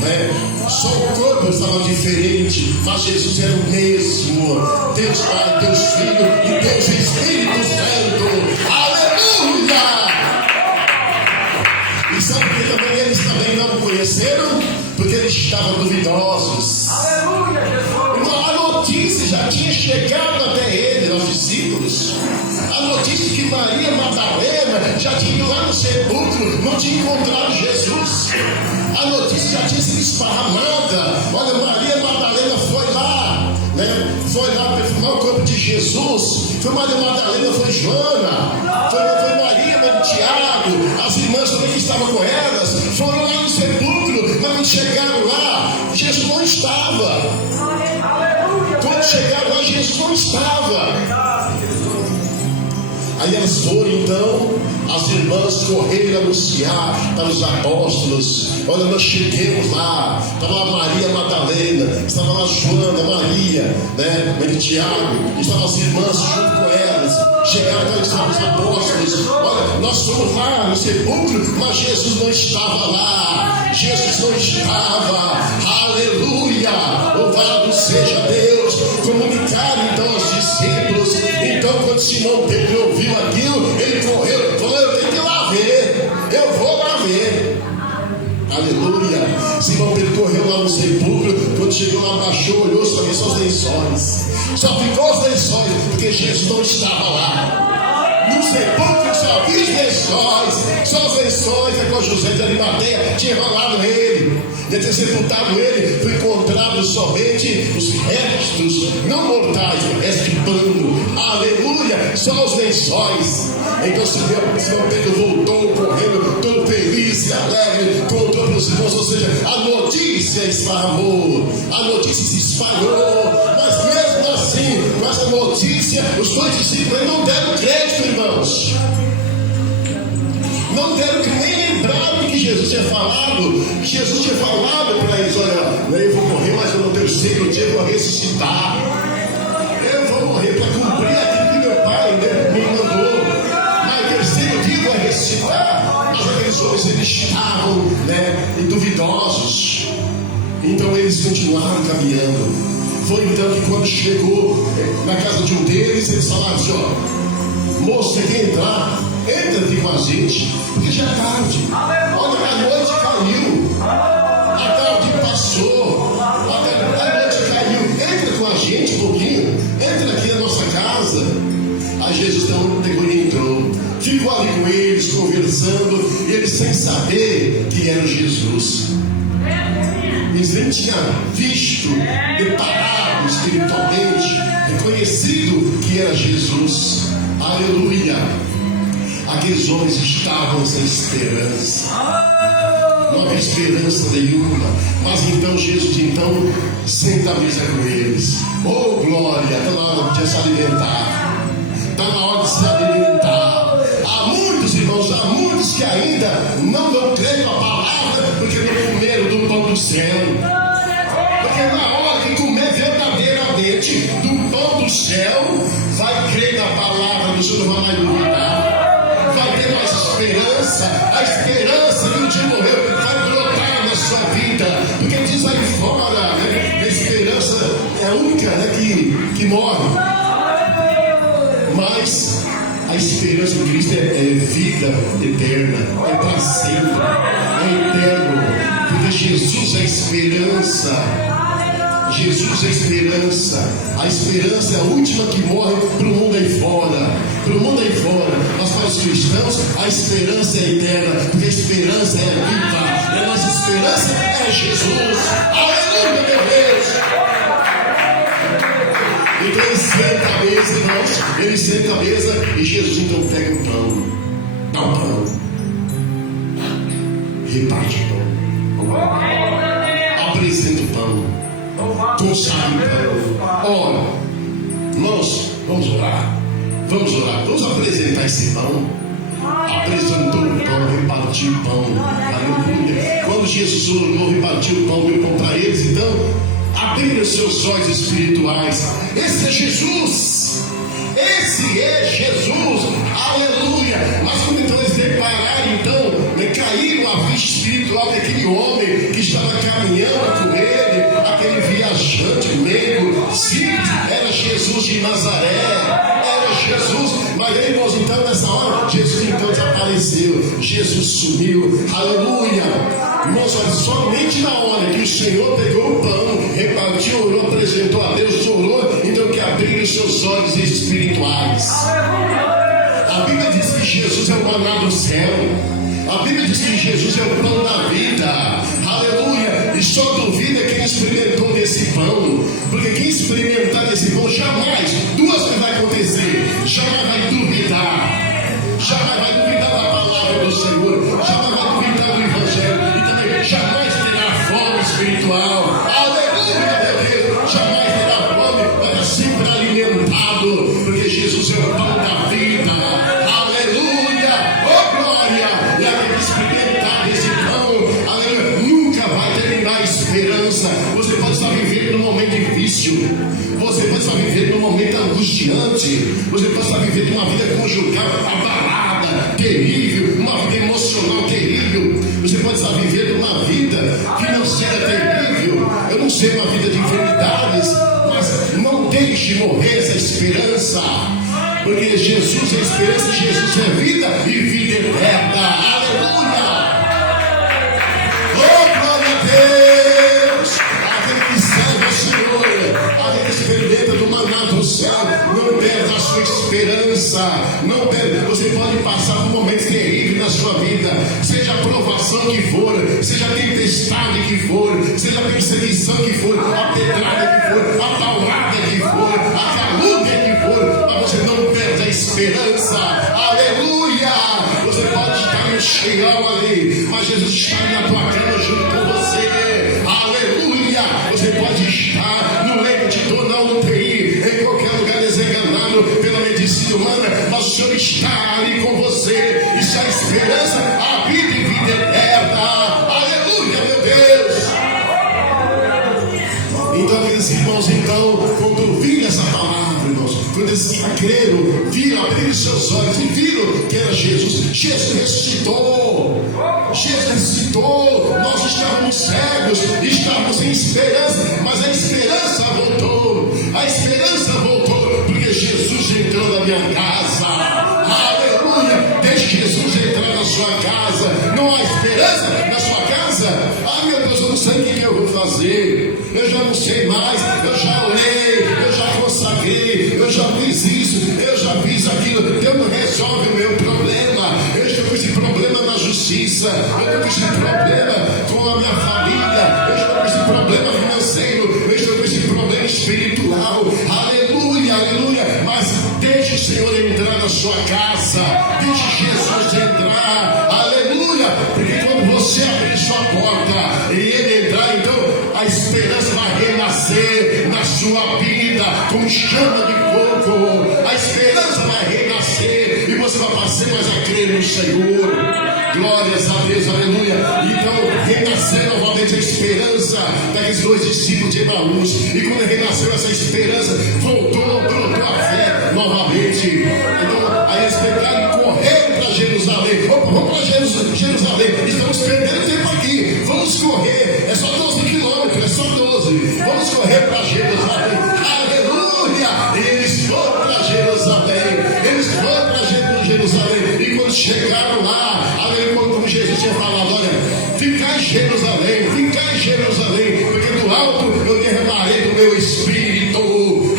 né? Só o corpo estava diferente, mas Jesus era o mesmo. Deus Pai, Deus Filho e Deus Espírito Santo. Aleluia. E sabe que também eles também não o conheceram? Porque eles estavam duvidosos. A notícia já tinha chegado até eles, aos discípulos. A notícia que Maria Madalena já tinha ido lá no sepulcro, não tinha encontrado Jesus. A notícia já tinha sido esparramada. Olha, Maria Madalena foi lá, né? Foi lá perfumar o corpo de Jesus. Foi Maria Madalena, foi Joana, foi Maria, mãe de Tiago, as irmãs também que estavam com elas, foram lá no sepulcro, mas não chegaram lá, Jesus não estava. Quando chegaram lá, Jesus não estava. Aí elas foram então, as irmãs correram anunciar para os apóstolos: olha, nós chegamos lá, estava lá Maria Madalena, estava lá Joana, Maria, né, mãe de Tiago, estavam as irmãs junto com elas. Chegaram para os apóstolos: olha, nós fomos lá no sepulcro, mas Jesus não estava lá. Jesus não estava. Aleluia, louvado seja Deus. Comunicaram então aos discípulos. Então quando Simão Pedro ouviu aquilo, ele correu, falou: eu tenho que ir lá ver, eu vou lá ver. Aleluia. Simão Pedro correu lá no sepulcro. Quando chegou lá, baixou, olhou, só viu só os lençóis. Só ficou os lençóis, porque Jesus não estava lá. No sepulcro só viu os lençóis. Só os lençóis, é com José de Arimateia tinha enrolado ele. De ter sepultado ele, foi encontrado somente os restos, não mortais, o resto de pano. Aleluia, só os lençóis. Então Simão Pedro voltou correndo, todo feliz e alegre, contou para os irmãos. Ou seja, a notícia esparramou, a notícia se espalhou. Mas mesmo assim, com essa notícia, os dois discípulos não deram crédito, irmãos. Não deram que nem lembraram que Jesus tinha falado. Jesus tinha falado para eles: olha, eu vou morrer, mas no terceiro dia eu vou ressuscitar. Eu vou morrer para cumprir aquilo que meu Pai me mandou. Mas no terceiro dia eu vou ressuscitar. Mas aqueles homens, eles estavam, né, duvidosos. Então eles continuaram caminhando. Foi então que quando chegou na casa de um deles, eles falaram assim: ó, moço, você quer entrar? Entra aqui com a gente, porque já é tarde. Olha, a noite caiu, a tarde passou, a noite caiu. Entra com a gente um pouquinho, entra aqui na nossa casa. Aí Jesus então pegou e entrou, ficou ali com eles, conversando, e eles sem saber que era Jesus. Eles nem tinham visto, deparado espiritualmente, reconhecido que era Jesus. Aleluia. Aqueles homens estavam sem esperança, não havia esperança nenhuma. Mas então Jesus então senta à mesa com eles. Oh glória, está na hora de se alimentar, está na hora de se alimentar. Há muitos irmãos, há muitos que ainda não dão crédito à palavra, porque não comeram do pão do céu. Porque na hora que comer verdadeiramente do pão do céu, vai crer na palavra do Senhor, vai duvidar. Vai ter mais esperança. A esperança que um dia morreu vai brotar na sua vida. Porque diz aí fora, né, a esperança é a única, né, que morre. Mas a esperança de Cristo é vida eterna, é para sempre, é eterno. Porque Jesus é a esperança. Jesus é a esperança. A esperança é a última que morre para o mundo aí fora. Para o mundo aí fora. Mas para os cristãos, a esperança é eterna. Porque a esperança é viva. E a nossa esperança é Jesus. Aleluia, meu Deus. Então ele senta à mesa, irmãos. Ele senta à mesa e Jesus então pega o pão. Dá o pão. Reparte o pão. Apresenta o pão. Consagra o pão. Ora, irmãos, vamos orar. Vamos orar. Vamos apresentar esse pão. Apresentou o pão, repartiu o pão. Aleluia. Quando Jesus orou, repartiu o pão, deu pão para eles, então abriram seus olhos espirituais. Esse é Jesus. Esse é Jesus, aleluia. Mas quando então eles depararam, então, caíram a vista espiritual daquele homem que estava caminhando com ele, aquele viajante leigo, sim, era Jesus de Nazaré, era Jesus. Mas aí, irmãos, então nessa hora, Jesus então desapareceu, Jesus sumiu, aleluia. Irmãos, olha, somente na hora que o Senhor pegou o pão, repartiu, orou, apresentou a Deus, orou, então que abriram os seus olhos espirituais. A Bíblia diz que Jesus é o maná do céu. A Bíblia diz que Jesus é o pão da vida. Aleluia. E só duvida quem experimentou desse pão. Porque quem experimentar desse pão jamais, duas coisas vai acontecer. Jamais vai duvidar. Jamais vai duvidar da palavra do Senhor. Jamais vai duvidar do Evangelho. E também jamais terá fome espiritual. Aleluia, meu Deus. Jamais terá fome. Vai estar sempre alimentado. Porque Jesus é o pão da vida. Aleluia. Oh, glória. E aquele que experimentar desse pão, aleluia, nunca vai terminar a esperança. Você pode estar vivendo num momento difícil. Você pode estar vivendo num momento angustiante. Você pode estar vivendo uma vida conjugal abalada, terrível, uma vida emocional terrível. Você pode estar vivendo uma vida financeira terrível. Eu não sei, uma vida de enfermidades, mas não deixe morrer essa esperança. Porque Jesus é esperança, Jesus é vida e vida eterna. Aleluia! Oh, glória a Deus! Aquele que serve ao Senhor, aquele que se experimenta do maná do céu, não perde a sua esperança. Não perde. Você pode passar por momentos terríveis na sua vida, seja a provação que for, seja a tempestade que for, seja a perseguição que for, a pedrada que for, a paulada que for, a calúnia que for, mas você não perde a esperança. Aleluia! Você pode estar no cheião ali, mas Jesus está na tua cama junto com você. Aleluia! Você pode estar no leito de dor, na UTI, em qualquer lugar desenganado pela medicina humana, mas o Senhor está ali com você. Isso é a esperança, a vida e vida eterna. Aleluia, meu Deus! Então, aqueles irmãos, então, quando viram essa palavra, irmãos, quando eles creram, viram, abriram seus olhos e viram que era Jesus. Jesus ressuscitou. Jesus ressuscitou. Nós estávamos cegos, estávamos em esperança, mas a esperança voltou. A esperança voltou, porque Jesus entrou na minha casa. Aleluia! Deixe Jesus entrar na sua casa. Não há esperança na sua casa? Ah, meu Deus, eu não sei o que eu vou fazer. Eu já não sei mais. Eu já orei, eu já consagrei, eu já fiz isso, eu já fiz aquilo. Deus não resolve o meu problema. Eu estou com esse problema na justiça. Eu estou com esse problema com a minha família. Eu estou com esse problema financeiro. Eu estou com esse problema espiritual. Aleluia, aleluia. Mas deixe o Senhor entrar na sua casa. Deixe Jesus entrar. Aleluia. Porque quando você abrir sua porta e Ele entrar, então a esperança vai renascer na sua vida como chama de fogo. A esperança vai renascer e você vai passar mais a crer no Senhor. Glórias a Deus, aleluia. Então renascer novamente a esperança daqueles dois discípulos de Emaús. E quando renasceu essa esperança, brotou a fé novamente. Então aí eles pegaram e correram para Jerusalém. Opa, vamos para Jerusalém. Estamos perdendo tempo aqui. Vamos correr. É só 12 quilômetros, é só 12. Vamos correr para Jerusalém. Aleluia! E eles foram para Jerusalém. Eles foram para Jerusalém. E quando chegaram lá, aleluia, como Jesus tinha falado, olha, ficar em Jerusalém, porque do alto eu derramarei do meu espírito.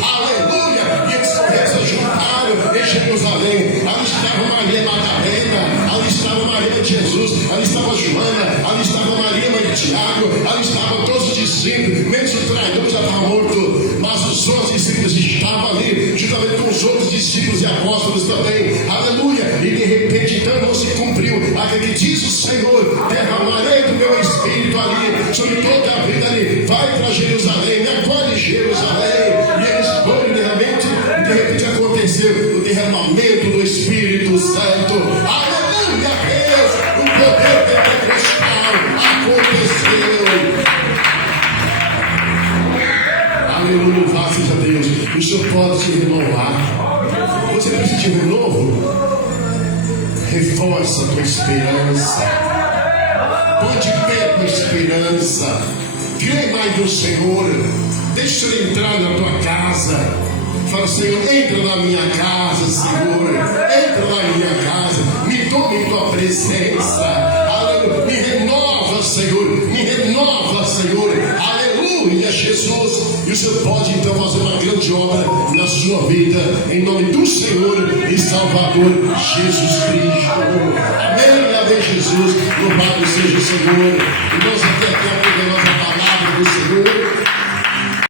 Aleluia! E eles correram, se juntaram em Jerusalém. Ali estava Maria Madalena, ali estava Maria de Jesus, ali estava Joana, ali estava Maria, mãe de Tiago, ali estavam todos os discípulos, mesmo o traidor já está morto, mas os outros discípulos estavam ali, juntamente com os outros discípulos e apóstolos também. Aleluia! E de repente então não se cumpriu aquele que diz o Senhor: derramarei do meu espírito ali, sobre toda a vida ali. Vai para Jerusalém, me acolhe em Jerusalém. E eles foram inteiramente, e de repente aconteceu o derramamento do Espírito Santo. Aleluia, Deus! O poder pentecostal aconteceu. Aleluia, louvado seja Deus. O Senhor pode se renovar. de renovo, reforça a tua esperança. Põe de pé com esperança. Crê mais no Senhor. Deixa Ele entrar na tua casa. Fala, Senhor, entra na minha casa, Senhor. Entra na minha casa. Me tome em tua presença. Aleluia. Me renova, Senhor. Me renova, Senhor. Aleluia, Jesus. E o Senhor pode então fazer uma grande obra na sua vida, em nome do Senhor e Salvador Jesus Cristo. Amém, amém, Jesus. Louvado seja o Senhor. E nós até aqui aprendemos a palavra do Senhor.